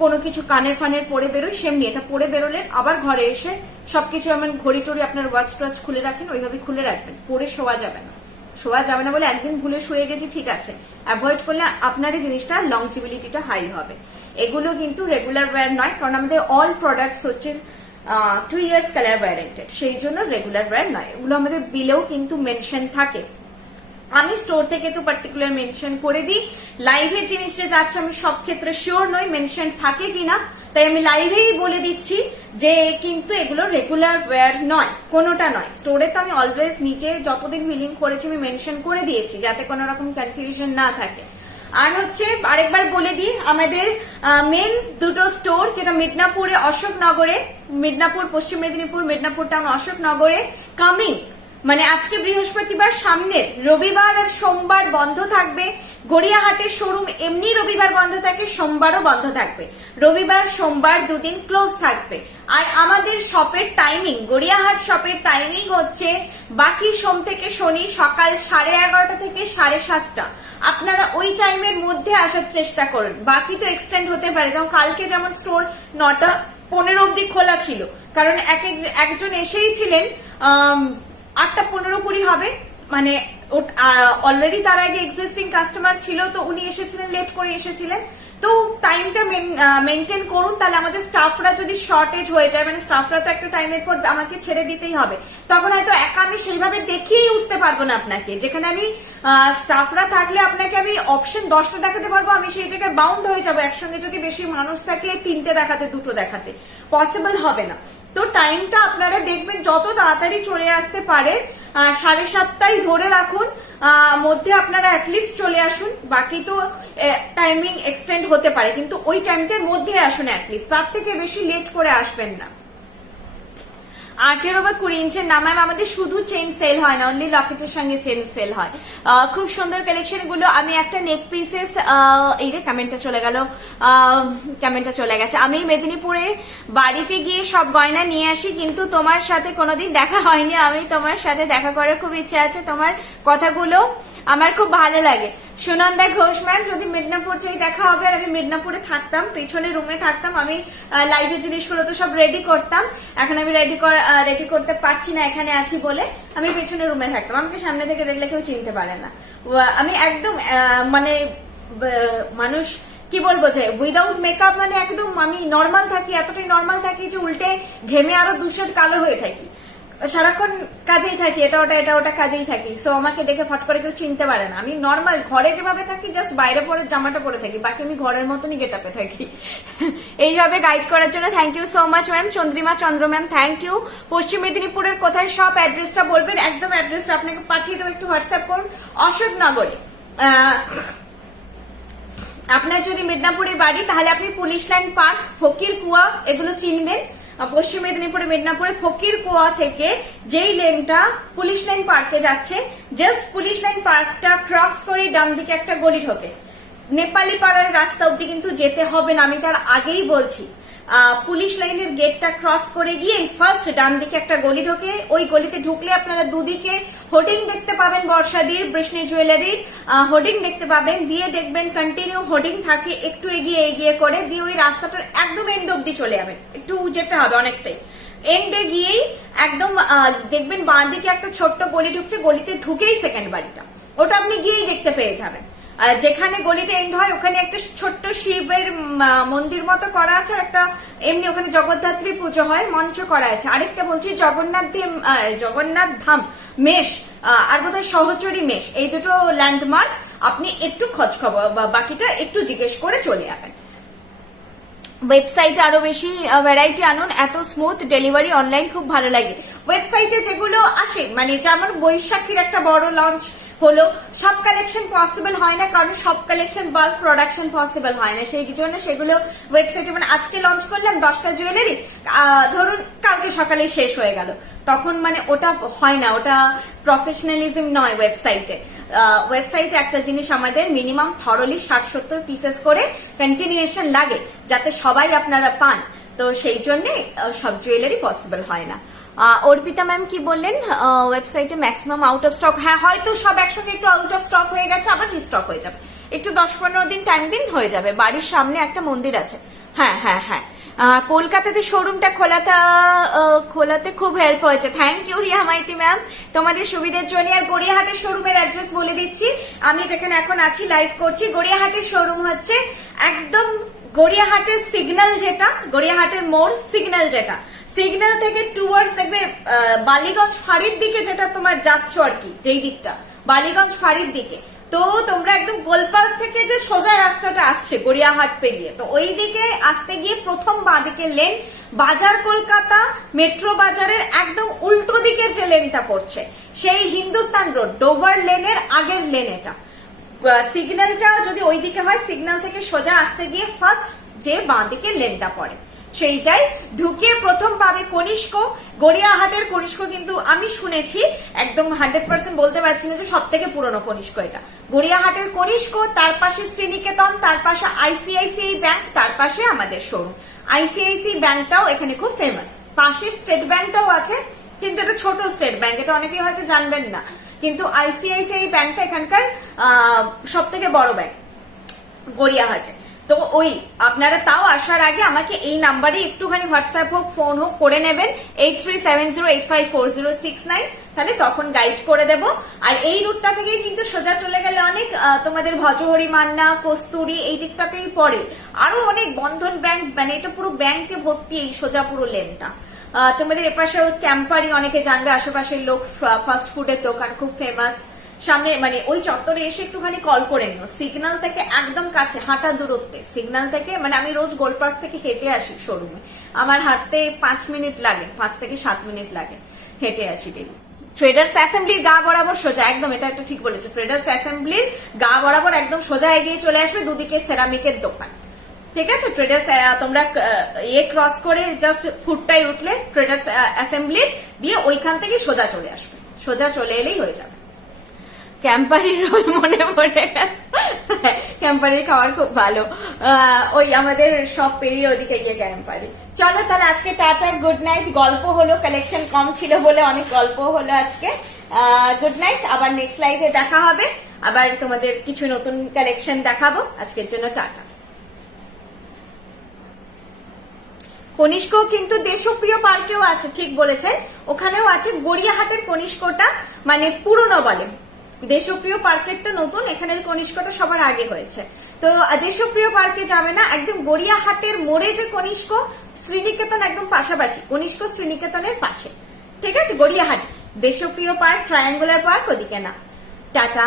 কোনো কিছু কানের ফানের পরে বেরোই, সেমনি এটা পরে বেরোলেন, আবার ঘরে এসে সবকিছু এমন ঘড়ি টড়ি আপনার ওয়াচ টোয়াচ খুলে রাখেন, ওইভাবে খুলে রাখবেন। পরে শোয়া যাবে না, শোয়া যাবে না বলে একদিন ভুলে শুয়ে গেছি, ঠিক আছে, অ্যাভয়েড করলে আপনার এই জিনিসটা লংজিবিলিটিটা হাই হবে। এগুলো কিন্তু রেগুলার ওয়্যার নয়, কারণ আমাদের অল প্রোডাক্টস হচ্ছে 2 years কালার ওয়ারেন্টেড, সেই জন্য রেগুলার ওয়্যার নয়। এগুলো আমাদের বিলেও কিন্তু মেনশন থাকে। আমি স্টোর থেকে তো পার্টিকুলার মেনশন করে দিই। লাইভের জিনিসটা যাচ্ছে, আমি সব ক্ষেত্রে শিওর নই মেনশন থাকে কিনা, তাই আমি লাইভেই বলে দিচ্ছি যে কিন্তু এগুলো রেগুলার ওয়্যার নয়, কোনোটা নয়। স্টোরে তো আমি অলওয়েজ নিজে যতদিন বিলিং করেছি আমি মেনশন করে দিয়েছি, যাতে কোনো রকম কনফিউশন না থাকে। আর হচ্ছে আরেকবার বলে দিই, আমাদের মেন দুটো স্টোর, যেটা মিদনাপুরে, অশোকনগরে, মিদনাপুর, পশ্চিম মেদিনীপুর, মিদনাপুর টাউন, অশোকনগরে, কামিং মানে আজকে বৃহস্পতিবার, সামনের রবিবার আর সোমবার বন্ধ থাকবে। গড়িয়াহাটের শোরুম এমনি রবিবার বন্ধ থাকে, সোমবারও বন্ধ থাকবে। রবিবার সোমবার দুদিন ক্লোজ থাকবে। আর আমাদের শপের টাইমিং, গড়িয়াহাট শপের টাইমিং হচ্ছে বাকি সোম থেকে শনি সকাল 11:30 থেকে 7:30। আপনারা ওই টাইমের মধ্যে আসার চেষ্টা করুন, বাকি তো এক্সটেন্ড হতে পারে। কারণ কালকে যেমন স্টোর 9:15 অব্দি খোলা ছিল, কারণ একজন এসেই ছিলেন 8:15-20 হবে, মানে অলরেডি তার আগে এক্সিস্টিং কাস্টমার ছিল, তো উনি এসেছিলেন, লেট করে এসেছিলেন। তো টাইমটা মেনটেন করুন, তাহলে আমাদের স্টাফরা যদি শর্টেজ হয়ে যায়, মানে স্টাফরা তো একটা টাইমের পর আমাকে ছেড়ে দিতেই হবে, তখন হয়তো একা আমি সেইভাবে দেখিয়েই উঠতে পারবো না আপনাকে। যেখানে আমি স্টাফরা থাকলে আপনাকে আমি অপশন 10টা দেখাতে পারবো, আমি সেই জায়গায় বাউন্ড হয়ে যাবো। একসঙ্গে যদি বেশি মানুষ থাকে 3টে দেখাতে, 2টো দেখাতে পসিবল হবে না। তো টাইমটা আপনারা দেখবেন যত তাড়াতাড়ি চলে আসতে পারে, 7:30 ধরে রাখুন, মধ্যে আপনারা অ্যাটলিস্ট চলে আসুন। বাকি তো টাইমিং এক্সটেন্ড হতে পারে, কিন্তু ওই টাইমটার মধ্যে আসুন অ্যাটলিস্ট, তার থেকে বেশি লেট করে আসবেন না। 18 বা 20 ইঞ্চের না ম্যাম, আমাদের শুধু চেইন সেল হয় না, অনলি লকেটের সঙ্গে চেইন সেল হয়। খুব সুন্দর কালেকশন গুলো। আমি একটা নেক পিসেস, এই রে কমেন্টটা চলে গেল, কমেন্টটা চলে গেছে। আমি মেদিনীপুরে বাড়িতে গিয়ে সব গয়না নিয়ে আসি, কিন্তু তোমার সাথে কোনোদিন দেখা হয়নি। আমি তোমার সাথে দেখা করার খুব ইচ্ছা আছে, তোমার কথাগুলো আমার খুব ভালো লাগে। সুনন্দা ঘোষ ম্যাম, যদি মিদনাপুর চাই দেখা হবে। আর আমি মিদনাপুরে থাকতাম, পেছনে রুমে থাকতাম, আমি লাইভের জিনিসগুলো তো সব রেডি করতাম। এখন আমি রেডি করতে পারছি না এখানে আছি বলে, আমি পেছনে রুমে থাকতাম। আমাকে সামনে থেকে দেখলে কেউ চিনতে পারে না। আমি একদম মানে মানুষ কি বলবো যে উইদাউট মেকআপ, মানে একদম আমি নর্মাল থাকি, এতটাই নর্মাল থাকি যে উল্টে ঘেমে আরো দুশের কালো হয়ে থাকি। সারাক্ষণ কাজেই থাকি, এটা ওটা কাজেই থাকি। সো আমাকে দেখে ফট করে কেউ চিনতে পারে না। আমি নর্মাল ঘরে যেভাবে থাকি, জাস্ট বাইরে পরে জামাটা পরে থাকি, বাকি আমি ঘরের মতনই গেটআপে থাকি। এইভাবে গাইড করার জন্য thank you so much ma'am. Chandrima Chandra ma'am, thank you. পশ্চিম মেদিনীপুরের কোথায় সব অ্যাড্রেসটা বলবেন, একদম অ্যাড্রেসটা আপনাকে পাঠিয়ে দেবো, একটু হোয়াটসঅ্যাপ করুন। অশোকনগরে আপনার যদি মিদনাপুরে বাড়ি, তাহলে আপনি পুলিশ লাইন পার্ক, ফকির কুয়া এগুলো চিনবেন। পশ্চিম মেদিনীপুরে মিদনাপুরে ফকির কুয়া থেকে যেই লেনটা পুলিশ লাইন পার্কে যাচ্ছে, জাস্ট পুলিশ লাইন পার্কটা ক্রস করে ডান দিকে একটা গলি ঢোকে। নেপালি পাড়ার রাস্তা অব্দি কিন্তু যেতে হবে না, আমি তার আগেই বলছি। পুলিশ লাইনের গেটটা ক্রস করে গিয়ে ফার্স্ট ডান দিকে একটা গলি ঢোকে। ওই গলিতে ঢুকলে আপনারা দুদিকে হোর্ডিং দেখতে পাবেন, বর্ষাদির বৃষ্ণি জুয়েলারির হোর্ডিং দেখতে পাবেন। দিয়ে দেখবেন কন্টিনিউ হোর্ডিং থাকে, একটু এগিয়ে করে দিয়ে ওই রাস্তাটার একদম এন্ড অব্দি চলে যাবেন। একটু যেতে হবে অনেকটাই, এন্ডে গিয়েই একদম দেখবেন বাঁ দিকে একটা ছোট্ট গলি ঢুকছে, গলিতে ঢুকেই সেকেন্ড বাড়িটা, ওটা আপনি গিয়েই দেখতে পেয়ে যাবেন। যেখানে গলিটা এন্ড হয় ওখানে একটা ছোট্ট শিবের মন্দির মতো করা আছে, একটা এমনি ওখানে জগদ্ধাত্রী পুজো হয়, মঞ্চ করা আছে। আরেকটা বলছি জগন্নাথ ধাম মেশ, আর বোধহয় সহচরী মেশ, এই দুটো ল্যান্ডমার্ক। আপনি একটু খোঁজ খবর বাকিটা একটু জিজ্ঞেস করে চলে যাবেন। ওয়েবসাইটে আরো বেশি ভ্যারাইটি আনুন, এত স্মুথ ডেলিভারি, অনলাইন খুব ভালো লাগে। ওয়েবসাইটে যেগুলো আসে, মানে যেমন বৈশাখীর একটা বড় লঞ্চ হলো, সব কালেকশন পসিবল হয় না, কারণ সব কালেকশন বাল্ক প্রোডাকশন পসিবল হয় না, সেই জন্য সেগুলো ওয়েবসাইটে, মানে আজকে লঞ্চ করলাম 10টা জুয়েলারি, ধরুন কালকে সকালে শেষ হয়ে গেল, তখন মানে ওটা হয় না, ওটা প্রফেশনালিজম নয় ওয়েবসাইটে। ওয়েবসাইটে একটা জিনিস আমাদের মিনিমাম থরলি 60-70 পিসেস করে কন্টিনিউশন লাগে, যাতে সবাই আপনারা পান। তো সেই জন্য সব জুয়েলারি পসিবল হয় না। অর্পিতা ম্যাম কি বললেন, ওয়েবসাইটে ম্যাক্সিমাম আউট অফ স্টক। হ্যাঁ, হয়তো সব একসঙ্গে একটু আউট অফ স্টক হয়ে গেছে, আবার রিস্টক হয়ে যাবে, একটু 10-15 দিন টাইম দিন, হয়ে যাবে। বাড়ির সামনে একটা মন্দির আছে। হ্যাঁ হ্যাঁ হ্যাঁ, কলকাতাতে শোরুমটা খোলাতে খুব হেল্প হয়েছে। Thank you Riya Maity ma'am, তোমাদের সুবিধার জন্য। আর গড়িয়াহাটের শোরুমের অ্যাড্রেস বলে দিচ্ছি, আমি যেখানে এখন আছি লাইভ করছি, গড়িয়াহাটের শোরুম হচ্ছে একদম গড়িয়াহাটের সিগন্যাল, যেটা গড়িয়াহাটের মোড় সিগন্যাল, যেটা সিগন্যাল থেকে টুয়ার্ডস দেখবে বালিগঞ্জ ফাঁড়ির দিকে, যেটা তোমার যাচ্ছ আর কি, যেই দিকটা বালিগঞ্জ ফাঁড়ির দিকে, তো তোমরা একদম গোলপার্ক থেকে যে সোজা রাস্তাটা আসছে গড়িয়াহাট পেরিয়ে, তো ওই দিকে আসতে গিয়ে প্রথম বাঁদিকে লেন, বাজার কলকাতা মেট্রো বাজারের একদম উল্টো দিকের যে লেনটা পড়ছে, সেই হিন্দুস্তান রোড ডোভার লেনের আগের লেন এটা। সিগন্যালটা যদি ওই দিকে হয়, সিগন্যাল থেকে সোজা আসতে গিয়ে ফার্স্ট যে বাঁদিকে লেনটা পড়ে, সেইটাই ঢুকে প্রথম পাবে কনিষ্ক। গড়িয়াহাটের কনিষ্ক কিন্তু আমি শুনেছি, একদম 100% বলতে পারছি না যে সব থেকে পুরনো কনিষ্ক এটা। গড়িয়াহাটের কনিষ্ক, তার পাশে শ্রীনিকেতন, তার পাশে আইসিআইসিআই ব্যাংক, তার পাশে আমাদের শোরুম। আইসিআইসিআই ব্যাংকটাও এখানে খুব ফেমাস, পাশে স্টেট ব্যাংকটাও আছে, কিন্তু এটা ছোট স্টেট ব্যাংক, এটা অনেকেই হয়তো জানবেন না, কিন্তু আইসিআইসিআই ব্যাংকটা এখানকার সব থেকে বড় ব্যাংক গড়িয়াহাটে। তো ওই আপনারা তাও আসার আগে আমাকে এই নাম্বারে একটুখানি হোয়াটসঅ্যাপ হোক ফোন হোক করে নেবেন, 8370854069, তাহলে তখন গাইড করে দেব। আর এই রুটটা থেকে কিন্তু সোজা চলে গেলে অনেক তোমাদের ভজহরি, মান্না, কস্তুরি এই দিকটাতেই পড়ে, আরো অনেক বন্ধন ব্যাংক, মানে এটা পুরো ব্যাংকে ভর্তি এই সোজা পুরো লেনটা। তোমাদের এপাশে ক্যাম্পারি অনেকে জানবে, আশেপাশের লোক, ফাস্ট ফুডের দোকান খুব ফেমাস, সামনে মানে ওই চত্বরে এসে একটুখানি কল করে নিও, সিগন্যাল থেকে একদম কাছে, হাঁটা দূরত্বে সিগন্যাল থেকে, মানে আমি রোজ গোলপার্ক থেকে হেঁটে আসি শোরুমে, আমার হাঁটতে 5 মিনিট লাগে, 5 থেকে 7 মিনিট লাগে, হেঁটে আসি ডেলি। ট্রেডার্স অ্যাসেম্বলির গা বরাবর সোজা, একদম এটা একটা ঠিক বলেছে, ট্রেডার্স অ্যাসেম্বলির গা বরাবর একদম সোজা এগিয়ে চলে আসবে, দুদিকে সেরামিকের দোকান, ঠিক আছে। ট্রেডার্স তোমরা ক্রস করে জাস্ট ফুটটাই উঠলে ট্রেডার্স অ্যাসেম্বলির দিয়ে ওইখান থেকে সোজা চলে আসবে, সোজা চলে এলেই হয়ে যাবে। ক্যাম্পারির রোল মনে পড়ে গেল, ক্যাম্পারির খাবার খুব ভালো, ওই আমাদের সব পেরিয়ে ওদিকে গিয়ে ক্যাম্পারি। চলো তাহলে আজকে টাটা, গুড নাইট। গল্প হলো, কালেকশন কম ছিল বলে অনেক গল্প হলো আজকে। গুড নাইট, আবার নেক্সট লাইভে দেখা হবে, আবার তোমাদের কিছু নতুন কালেকশন দেখাবো। আজকের জন্য টাটা। কনিষ্ক কিন্তু দেশপ্রিয় পার্কেও আছে, ঠিক বলেছেন, ওখানেও আছে। গড়িয়াহাটের কনিষ্কটা মানে পুরনো বলে, দেশপ্রিয় পার্কেরটা নতুন, এখানের কনিষ্কটা সবার আগে হয়েছে। তো দেশপ্রিয় পার্কে যাবে না, একদম গড়িয়াহাটের মোড়ে যে কনিষ্ক, শ্রীনিকেতন একদম পাশাপাশি, কনিষ্ক শ্রীনিকেতনের পাশে, ঠিক আছে। গড়িয়াহাট দেশপ্রিয় পার্ক, ট্রায়াঙ্গুলার পার্ক ওদিকে না। টাটা।